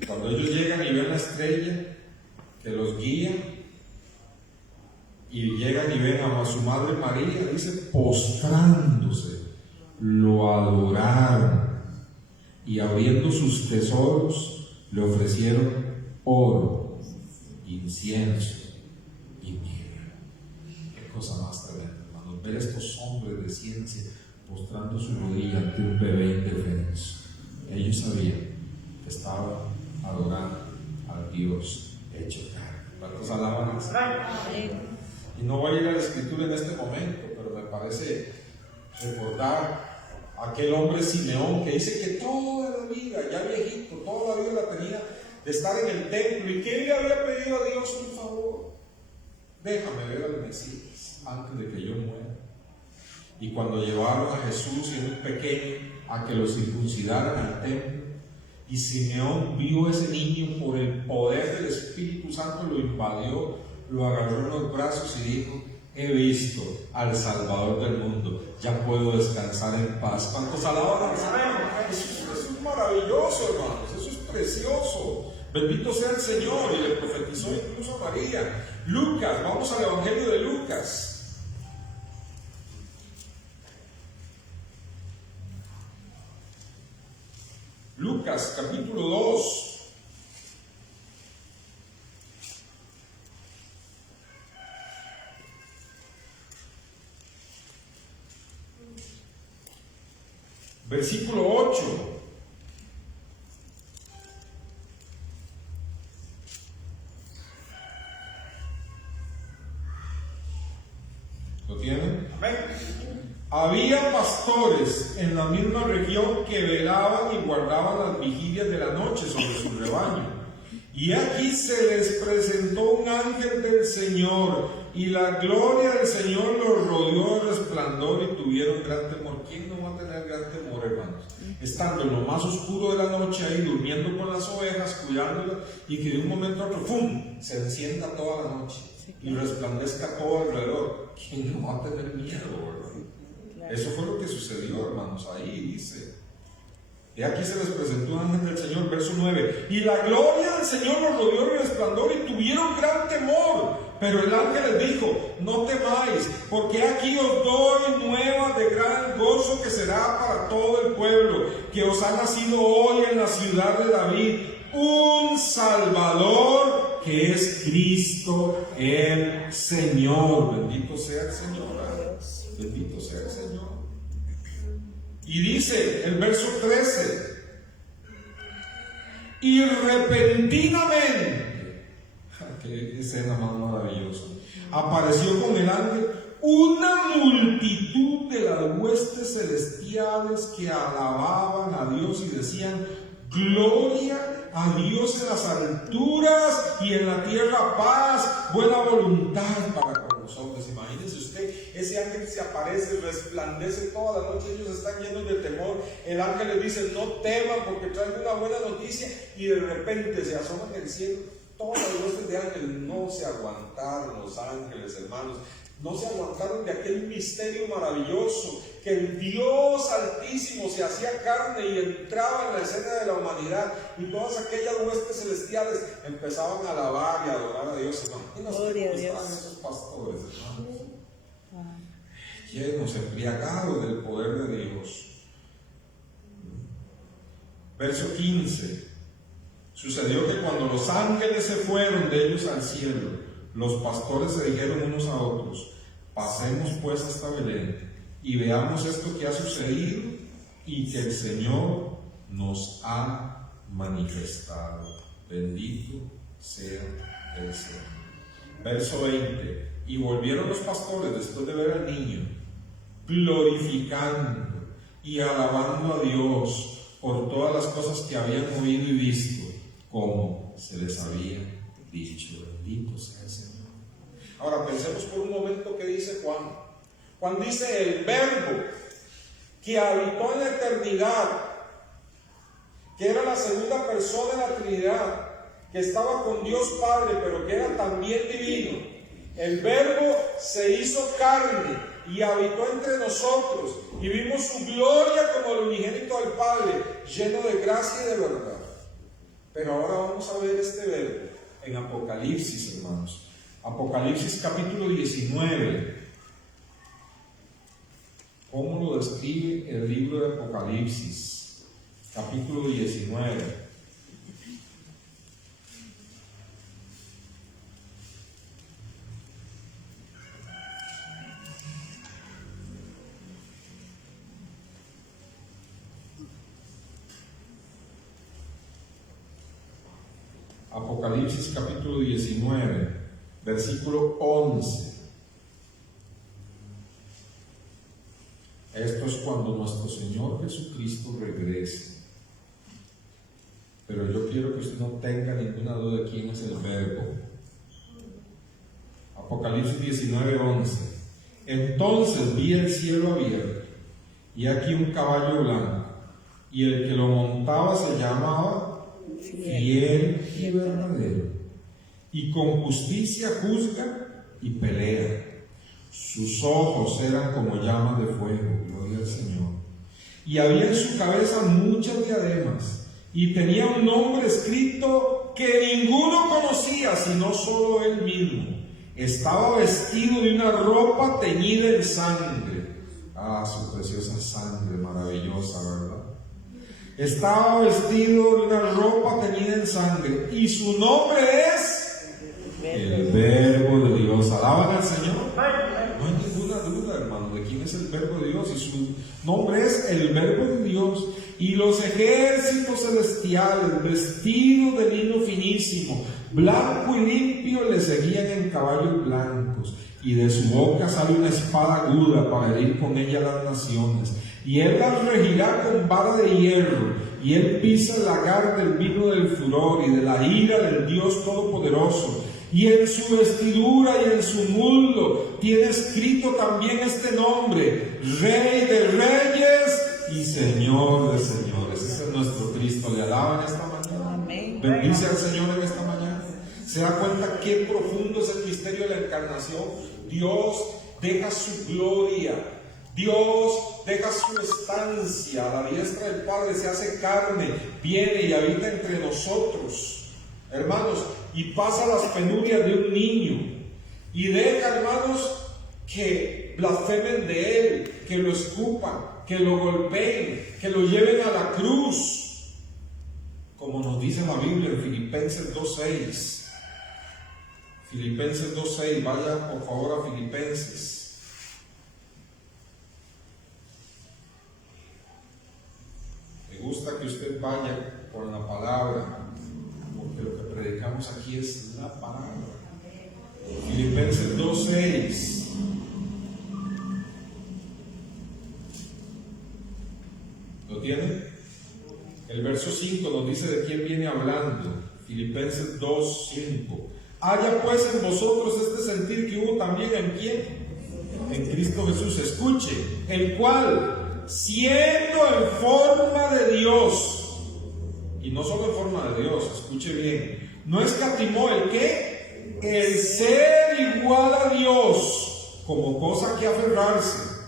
Y cuando ellos llegan y ven la estrella que los guía, y llegan y ven a su madre María, dice, postrándose, lo adoraron, y abriendo sus tesoros le ofrecieron oro, incienso y mirra. Qué cosa más tremenda, hermanos, ver estos hombres de ciencia postrando su rodilla ante un bebé indefenso. Ellos sabían que estaban adorando al Dios hecho carne. ¿Cuántos alaban al Señor? Y no voy a ir a la escritura en este momento, pero me parece recordar aquel hombre Simeón que dice que toda la vida, ya viejito, toda la vida la tenía de estar en el templo, y que él le había pedido a Dios un favor: déjame ver al Mesías antes de que yo muera. Y cuando llevaron a Jesús siendo pequeño a que lo circuncidaran al templo, y Simeón vio a ese niño, por el poder del Espíritu Santo lo invadió, lo agarró en los brazos y dijo: he visto al Salvador del mundo, ya puedo descansar en paz. ¿Cuántos alaban al Señor? Eso es maravilloso, hermanos, eso es precioso. Bendito sea el Señor. Y le profetizó incluso a María. Lucas, vamos al Evangelio de Lucas. Lucas, capítulo 2. Versículo 8. ¿Lo tienen? Había pastores en la misma región que velaban y guardaban las vigilias de la noche sobre su rebaño. Y aquí se les presentó un ángel del Señor, y la gloria del Señor los rodeó de resplandor, y tuvieron gran temor. ¿Quién no va a tener gran temor, hermanos? Estando en lo más oscuro de la noche ahí, durmiendo con las ovejas, cuidándolas, y que de un momento a otro, ¡pum!, se encienda toda la noche y resplandezca todo alrededor. ¿Quién no va a tener miedo, verdad? Eso fue lo que sucedió, hermanos, ahí dice. Y aquí se les presentó un ángel del Señor, verso 9. Y la gloria del Señor los rodeó de resplandor y tuvieron gran temor. Pero el ángel les dijo: no temáis, porque aquí os doy nuevas de gran gozo que será para todo el pueblo, que os ha nacido hoy en la ciudad de David un Salvador, que es Cristo el Señor. Bendito sea el Señor. Bendito sea el Señor. Y dice el verso 13: y repentinamente, qué escena más maravillosa, apareció con el ángel una multitud de las huestes celestiales que alababan a Dios y decían: gloria a Dios en las alturas y en la tierra paz, buena voluntad para con nosotros. Imagínense usted, ese ángel se aparece, resplandece toda la noche, ellos están llenos de temor. El ángel les dice: no teman, porque traigo una buena noticia. Y de repente se asoman en el cielo todas las huestes de ángeles. No se aguantaron los ángeles, hermanos. No se aguantaron de aquel misterio maravilloso, que el Dios Altísimo se hacía carne y entraba en la escena de la humanidad, y todas aquellas huestes celestiales empezaban a alabar y a adorar a Dios. Imagínense cómo estaban esos pastores, hermanos, llenos, embriagados del poder de Dios. Verso 15: sucedió que cuando los ángeles se fueron de ellos al cielo, los pastores se dijeron unos a otros: pasemos pues hasta Belén y veamos esto que ha sucedido y que el Señor nos ha manifestado. Bendito sea el Señor. Verso 20: y volvieron los pastores después de ver al niño, glorificando y alabando a Dios por todas las cosas que habían oído y visto, como se les había dicho. Bendito sea el Señor. Ahora pensemos por un momento que dice Juan. Juan dice: el Verbo que habitó en la eternidad, que era la segunda persona de la Trinidad, que estaba con Dios Padre, pero que era también divino. El Verbo se hizo carne y habitó entre nosotros, y vimos su gloria como el unigénito del Padre, lleno de gracia y de verdad. Pero ahora vamos a ver este Verbo en Apocalipsis, hermanos. Apocalipsis capítulo 19. ¿Cómo lo describe el libro de Apocalipsis? Capítulo 19. Apocalipsis capítulo 19, versículo 11. Esto es cuando nuestro Señor Jesucristo regrese. Pero yo quiero que usted no tenga ninguna duda de quién es el Verbo. Apocalipsis 19, 11. Entonces vi el cielo abierto, y aquí un caballo blanco, y el que lo montaba se llamaba Fiel y verdadero, y con justicia juzga y pelea. Sus ojos eran como llamas de fuego, gloria al Señor. Y había en su cabeza muchas diademas, y tenía un nombre escrito que ninguno conocía, sino solo él mismo. Estaba vestido de una ropa teñida en sangre. Ah, su preciosa sangre maravillosa, ¿verdad? Estaba vestido de una ropa teñida en sangre, y su nombre es el Verbo de Dios. ¿Alaban al Señor? No hay ninguna duda, hermano, de quién es el Verbo de Dios, y su nombre es el Verbo de Dios. Y los ejércitos celestiales, vestidos de lino finísimo, blanco y limpio, le seguían en caballos blancos, y de su boca sale una espada aguda para herir con ella las naciones. Y él las regirá con vara de hierro, y él pisa el lagar del vino del furor y de la ira del Dios Todopoderoso. Y en su vestidura y en su muslo tiene escrito también este nombre: Rey de Reyes y Señor de Señores. Ese es nuestro Cristo. ¿Le alaban esta mañana? Amén. Bendice al Señor en esta mañana. ¿Se da cuenta qué profundo es el misterio de la encarnación? Dios deja su gloria, Dios deja su estancia a la diestra del Padre, se hace carne, viene y habita entre nosotros, hermanos, y pasa las penurias de un niño, y deja, hermanos, que blasfemen de él, que lo escupan, que lo golpeen, que lo lleven a la cruz, como nos dice la Biblia en Filipenses 2:6. Filipenses 2:6, vaya por favor a Filipenses. Me gusta que usted vaya por la palabra, porque lo que predicamos aquí es la palabra. Filipenses 2:6. ¿Lo tiene? El verso 5 nos dice de quién viene hablando. Filipenses 2:5. Haya pues en vosotros este sentir que hubo también en quién, en Cristo Jesús. Escuche, el cual, siendo en forma de Dios, y no solo en forma de Dios, escuche bien, no escatimó el qué, el ser igual a Dios como cosa que aferrarse,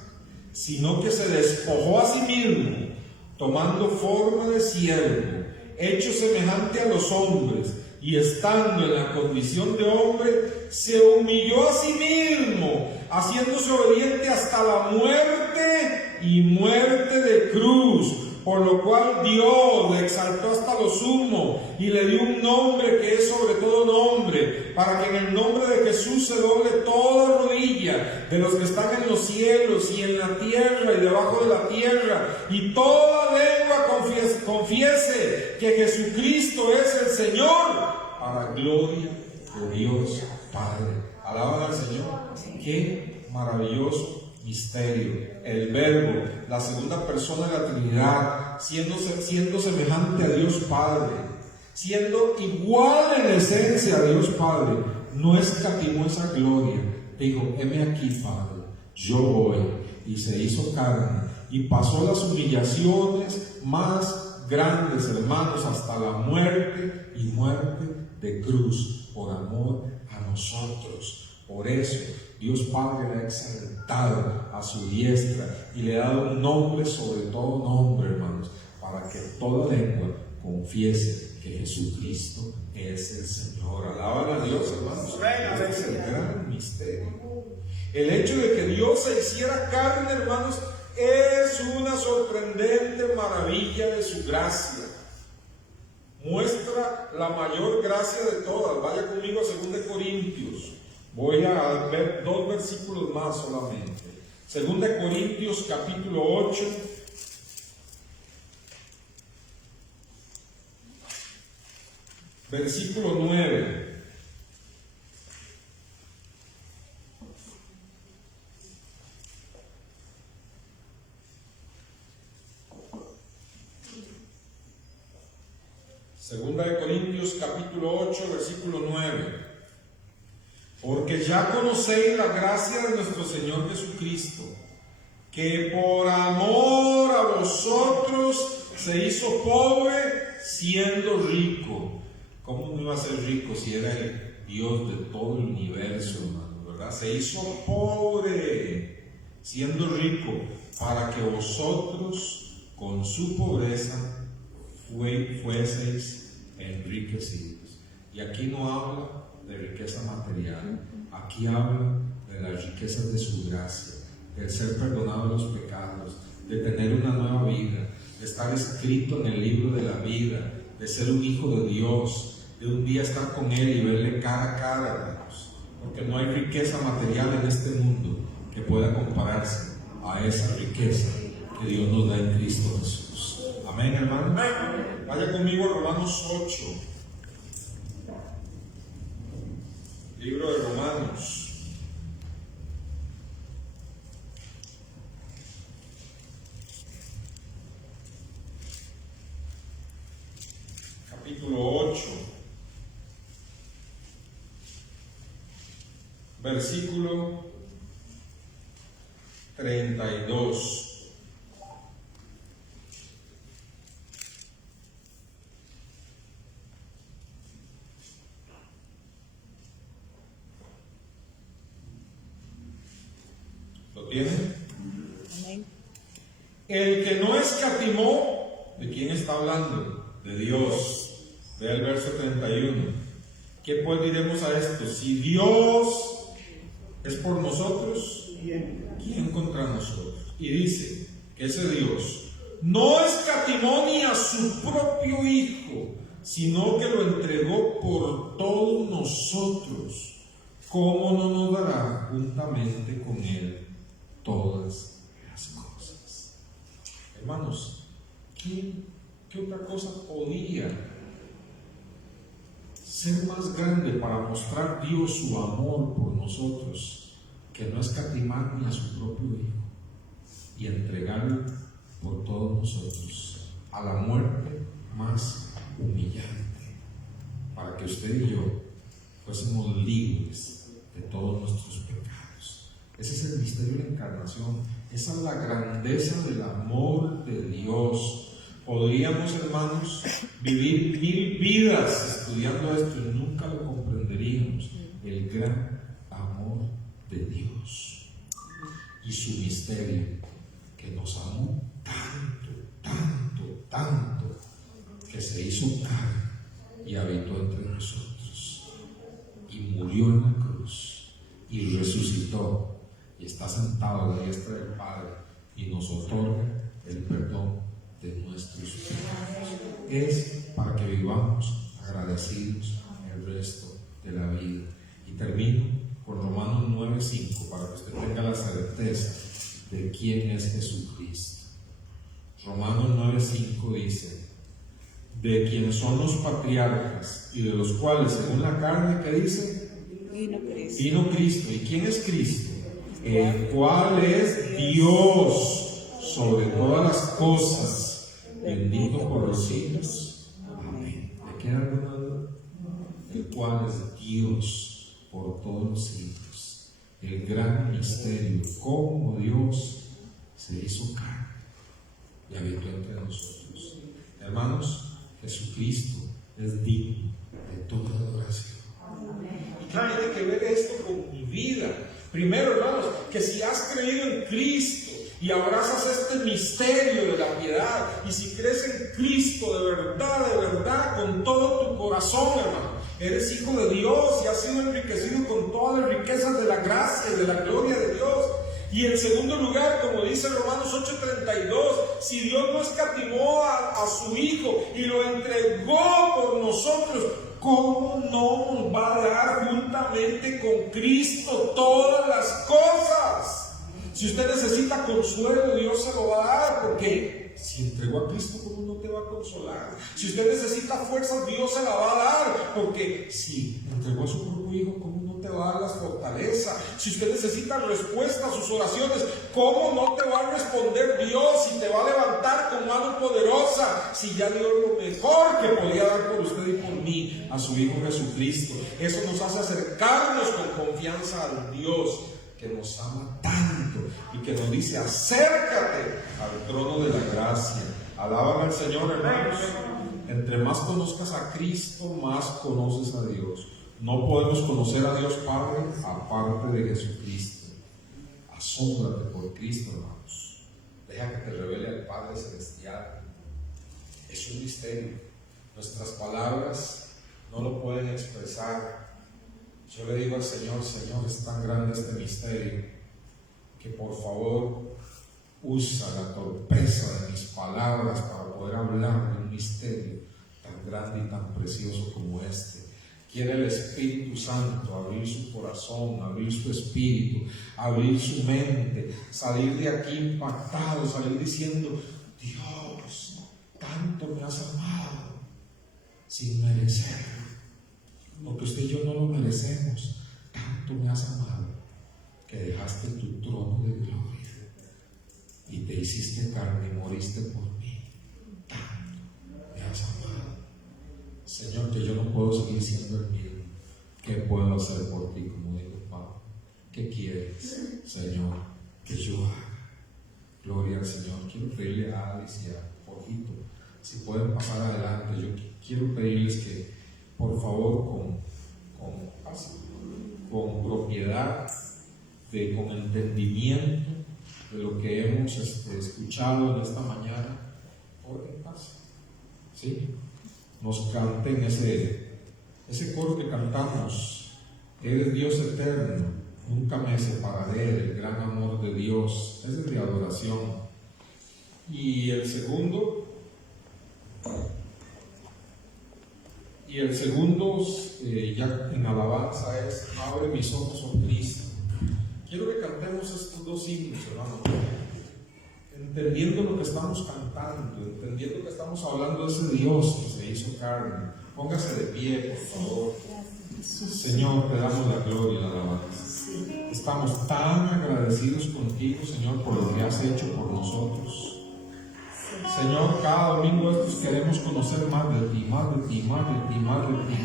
sino que se despojó a sí mismo, tomando forma de siervo, hecho semejante a los hombres, y estando en la condición de hombre, se humilló a sí mismo, haciéndose obediente hasta la muerte y muerte de cruz, por lo cual Dios le exaltó hasta lo sumo y le dio un nombre que es sobre todo nombre, para que en el nombre de Jesús se doble toda rodilla de los que están en los cielos y en la tierra y debajo de la tierra, y toda lengua confiese que Jesucristo es el Señor, para gloria de Dios Padre. Alaban al Señor. Qué maravilloso misterio. El Verbo, la segunda persona de la Trinidad, siendo semejante a Dios Padre, siendo igual en esencia a Dios Padre, no escatimó esa gloria. Dijo: heme aquí, Padre, yo voy. Y se hizo carne y pasó las humillaciones más grandes, hermanos, hasta la muerte y muerte de cruz, por amor a nosotros. Por eso Dios Padre le ha exaltado a su diestra y le ha dado un nombre sobre todo nombre, hermanos, para que toda lengua confiese que Jesucristo es el Señor. Alaban a Dios, hermanos. Este es el gran misterio. El hecho de que Dios se hiciera carne, hermanos, es una sorprendente maravilla de su gracia. Muestra la mayor gracia de todas. Vaya conmigo a 2 Corintios. Voy a ver 2 versículos más solamente. 2 Corintios capítulo 8. Versículo 9. Segunda de Corintios capítulo 8, versículo 9. Porque ya conocéis la gracia de nuestro Señor Jesucristo, que por amor a vosotros se hizo pobre siendo rico. ¿Cómo no iba a ser rico si era el Dios de todo el universo, hermano? ¿Verdad? Se hizo pobre siendo rico, para que vosotros con su pobreza fueseis enriquecidos. Y aquí no habla de riqueza material, aquí habla de las riquezas de su gracia, del ser perdonado de los pecados, de tener una nueva vida, de estar escrito en el libro de la vida, de ser un hijo de Dios, de un día estar con Él y verle cara a cara, hermanos, porque no hay riqueza material en este mundo que pueda compararse a esa riqueza que Dios nos da en Cristo Jesús. Amén, hermano. Vaya conmigo a Romanos 8. Libro de Romanos. Capítulo 8. Versículo 32. ¿Lo tienen? El que no escatimó, ¿de quién está hablando? De Dios. Vea el verso 31. ¿Qué pues diremos a esto? Si Dios es por nosotros, ¿quién contra nosotros? Y dice que ese Dios no escatimó ni a su propio Hijo, sino que lo entregó por todos nosotros. ¿Cómo no nos dará juntamente con Él todas las cosas? Hermanos, ¿qué otra cosa podía ser más grande para mostrar Dios su amor por nosotros que no escatimar ni a su propio Hijo y entregarlo por todos nosotros a la muerte más humillante, para que usted y yo fuésemos libres de todos nuestros pecados? Ese es el misterio de la encarnación. Esa es la grandeza del amor de Dios. Podríamos, hermanos, vivir 1000 vidas estudiando esto y nunca lo comprenderíamos, el gran amor de Dios y su misterio, que nos amó tanto, tanto, tanto, que se hizo carne y habitó entre nosotros, y murió en la cruz, y resucitó, y está sentado a la diestra del Padre, y nos otorga el perdón de nuestros pecados. Es para que vivamos agradecidos el resto de la vida. Y termino con Romanos 9:5, para que usted tenga la certeza de quién es Jesucristo. Romanos 9:5 dice: de quienes son los patriarcas y de los cuales, según la carne, ¿qué dice? Vino Cristo. ¿Y quién es Cristo? El cual es Dios sobre todas las cosas, bendito por los siglos. Amén. ¿Le queda alguna duda? El cual es Dios por todos los siglos. El gran misterio, cómo Dios se hizo carne y habitó entre nosotros. Hermanos, Jesucristo es digno de toda adoración. Y claro, tiene que ver esto con mi vida. Primero, hermanos, que si has creído en Cristo y abrazas este misterio de la piedad, y si crees en Cristo de verdad, con todo tu corazón, hermano, eres hijo de Dios y has sido enriquecido con todas las riquezas de la gracia y de la gloria de Dios. Y en segundo lugar, como dice Romanos 8:32, si Dios no escatimó a su Hijo y lo entregó por nosotros, ¿cómo no nos va a dar juntamente con Cristo todas las cosas? Si usted necesita consuelo, Dios se lo va a dar, porque si entregó a Cristo, ¿cómo no te va a consolar? Si usted necesita fuerzas, Dios se la va a dar, porque si entregó a su propio Hijo, ¿cómo no te va a dar la fortaleza? Si usted necesita respuesta a sus oraciones, ¿cómo no te va a responder Dios y te va a levantar con mano poderosa? Si ya dio lo mejor que podía dar por usted y por mí, a su Hijo Jesucristo. Eso nos hace acercarnos con confianza al Dios que nos ama tanto y que nos dice: acércate al trono de la gracia. Alaban al Señor, hermanos. Entre más conozcas a Cristo, más conoces a Dios. No podemos conocer a Dios Padre aparte de Jesucristo. Asómbrate por Cristo, hermanos. Deja que te revele al Padre Celestial. Es un misterio. Nuestras palabras no lo pueden expresar. Yo le digo al Señor: Señor, es tan grande este misterio que por favor usa la torpeza de mis palabras para poder hablar de un misterio tan grande y tan precioso como este. Quiere el Espíritu Santo abrir su corazón, abrir su espíritu, abrir su mente, salir de aquí impactado, salir diciendo: Dios, tanto me has amado sin merecerlo. Porque usted y yo no lo merecemos. Tanto me has amado que dejaste tu trono de gloria y te hiciste carne y moriste por mí. Tanto me has amado, Señor, que yo no puedo seguir siendo el mismo. ¿Qué puedo hacer por ti? Como dijo Pablo. ¿Qué quieres, Señor, que yo haga? Gloria al Señor. Quiero pedirle a Alice y a Jorgito, si pueden pasar adelante. Yo quiero pedirles que, por favor, con propiedad, con entendimiento, de lo que hemos escuchado en esta mañana, oren en paz. ¿Sí? Nos canten ese coro que cantamos: eres Dios eterno, nunca me separaré del gran amor de Dios. Ese es de adoración. Y el segundo, ya en alabanza, es abre mis ojos, oh Cristo. Quiero que cantemos estos dos himnos, hermanos, entendiendo lo que estamos cantando, entendiendo que estamos hablando de ese Dios que se hizo carne. Póngase de pie, por favor. Señor, te damos la gloria y la alabanza. Estamos tan agradecidos contigo, Señor, por lo que has hecho por nosotros. Señor, cada domingo estos queremos conocer más de ti, más de ti, más de ti, más de ti,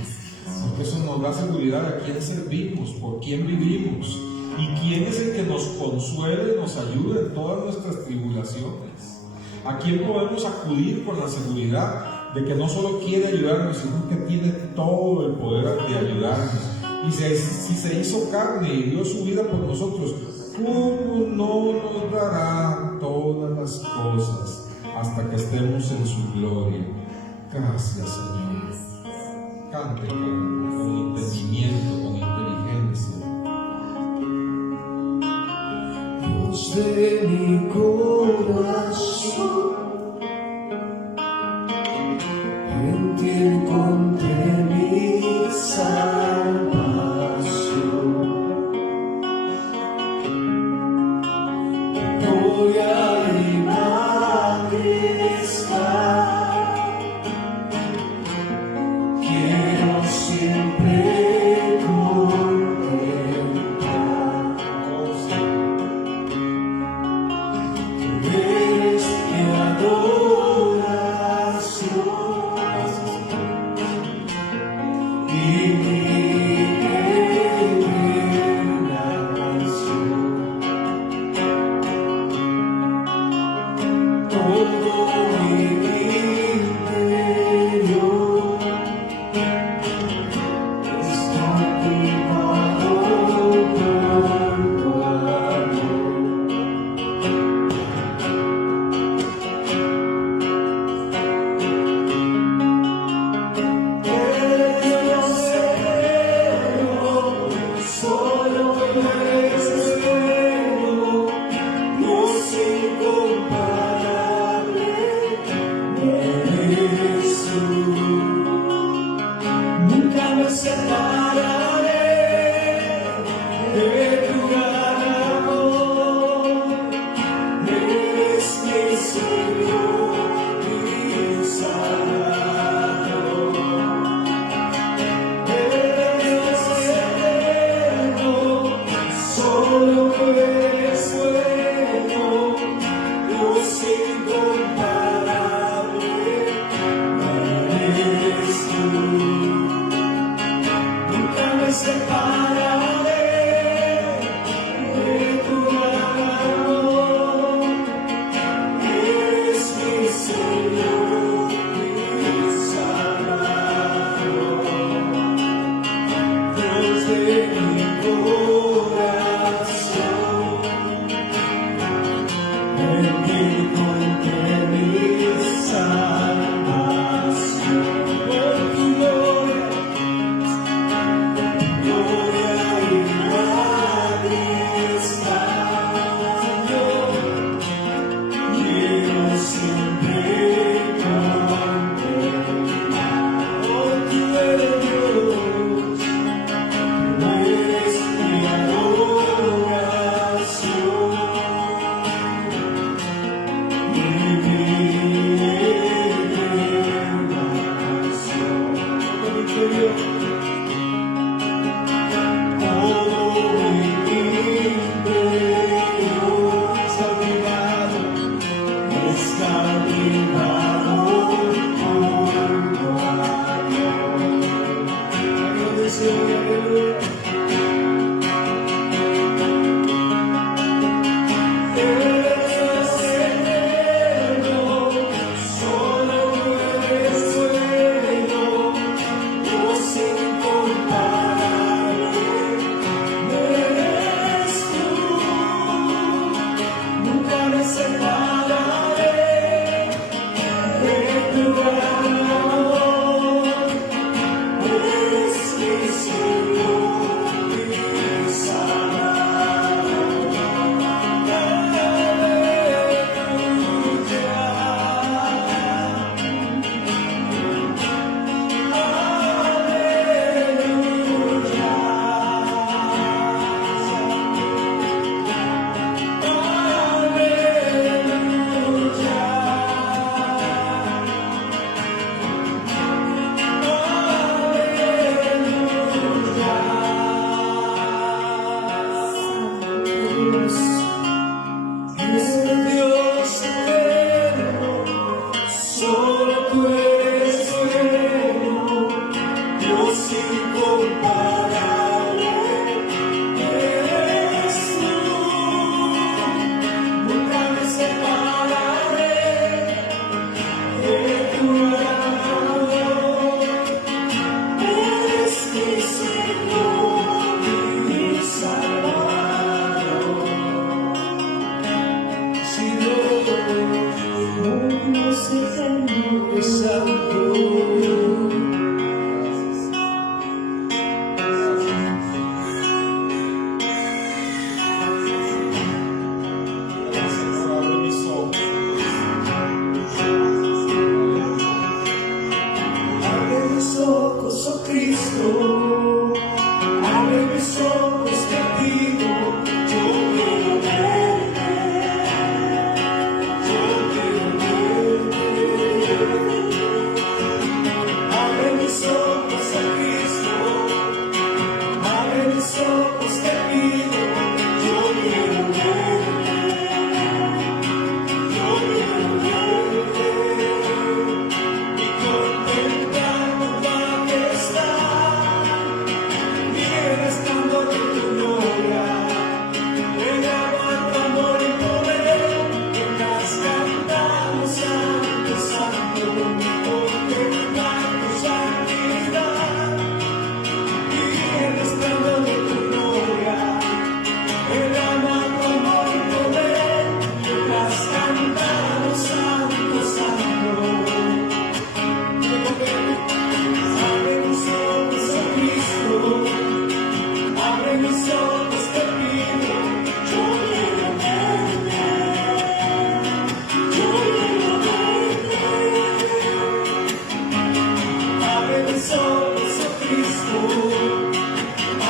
porque eso nos da seguridad de a quién servimos, por quién vivimos y quién es el que nos consuele y nos ayude en todas nuestras tribulaciones. A quién podemos acudir con la seguridad de que no solo quiere ayudarnos, sino que tiene todo el poder de ayudarnos. Y si se hizo carne y dio su vida por nosotros, ¿cómo no nos dará todas las cosas hasta que estemos en su gloria? Gracias, Señor. Cante con entendimiento, con inteligencia. Dios de mi corazón, en ti encontré mi salvación. Gloria y majestad, quiero siempre contemplar. Eres mi adoración y mi eterna canción. Todo mi interior está activado por tu amor. Eres Dios eterno, solo eres bueno, Dios incomparable, eres tú. Nunca me separaré de tu gran amor. Eres mi Señor, mi Salvador. Eres Dios eterno, solo eres bueno, Dios incomparable, eres tú. Nunca me separaré de tu gran amor. Eres mi Señor, mi Salvador. Dios de mi corazón, en ti encontré mi salvación. Por tu gloria, Dios incomparable eres tú. Nunca me separaré de tu amor. Eres mi Señor y mi Salvador. Si Dios eterno es santo. Señor, abre mis ojos. Abre mis ojos, oh Cristo, abre mis ojos, te pido, yo quiero verte, yo quiero verte. Abre mis ojos, oh Cristo, abre mis ojos, te pido, yo quiero verte, yo quiero verte. Y contemplar tu majestad, y el esplendor de tu gloria, derramar tu amor y poder, mientras cantamos santo, santo, contemplar tu santidad, y el esplendor de tu gloria, derramar tu amor y poder, mientras cantamos santo, santo. Abre mis ojos, oh Cristo, abre mis ojos, te pido, yo quiero verte, yo quiero verte. Abre mis ojos, oh Cristo,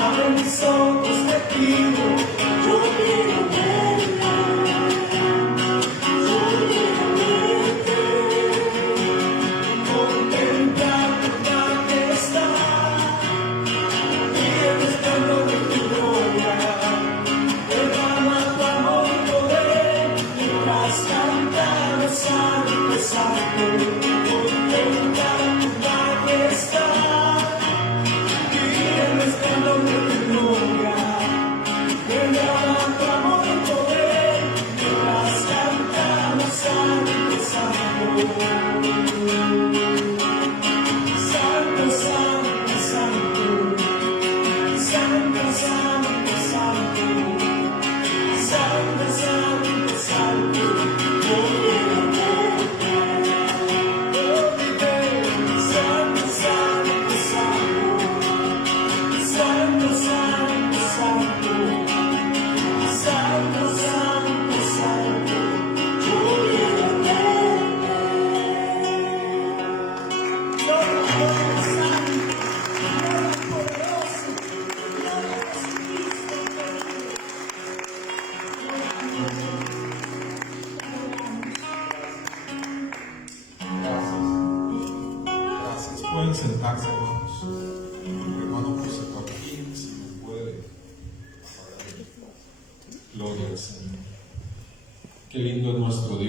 abre mis ojos, te pido, yo quiero verte, yo quiero verte. Contemplar tu majestad y el esplendor de tu gloria, derrama tu amor y poder, mientras cantamos santo, santo. Contemplar tu majestad y el esplendor de tu gloria, derrama tu amor y poder, mientras cantamos santo, santo. Santo, santo, santo, santo, santo, santo, santo, santo, santo, yo quiero verte, santo, santo, santo, santo, santo, santo, santo, santo, santo, yo quiero verte. Gloria al Santo, gloria al poderoso, gloria a Jesucristo querido. Gracias. Pueden sentarse, hermanos. Hermano José Joaquín, si me puede. Gloria al Señor. Qué lindo es nuestro Dios.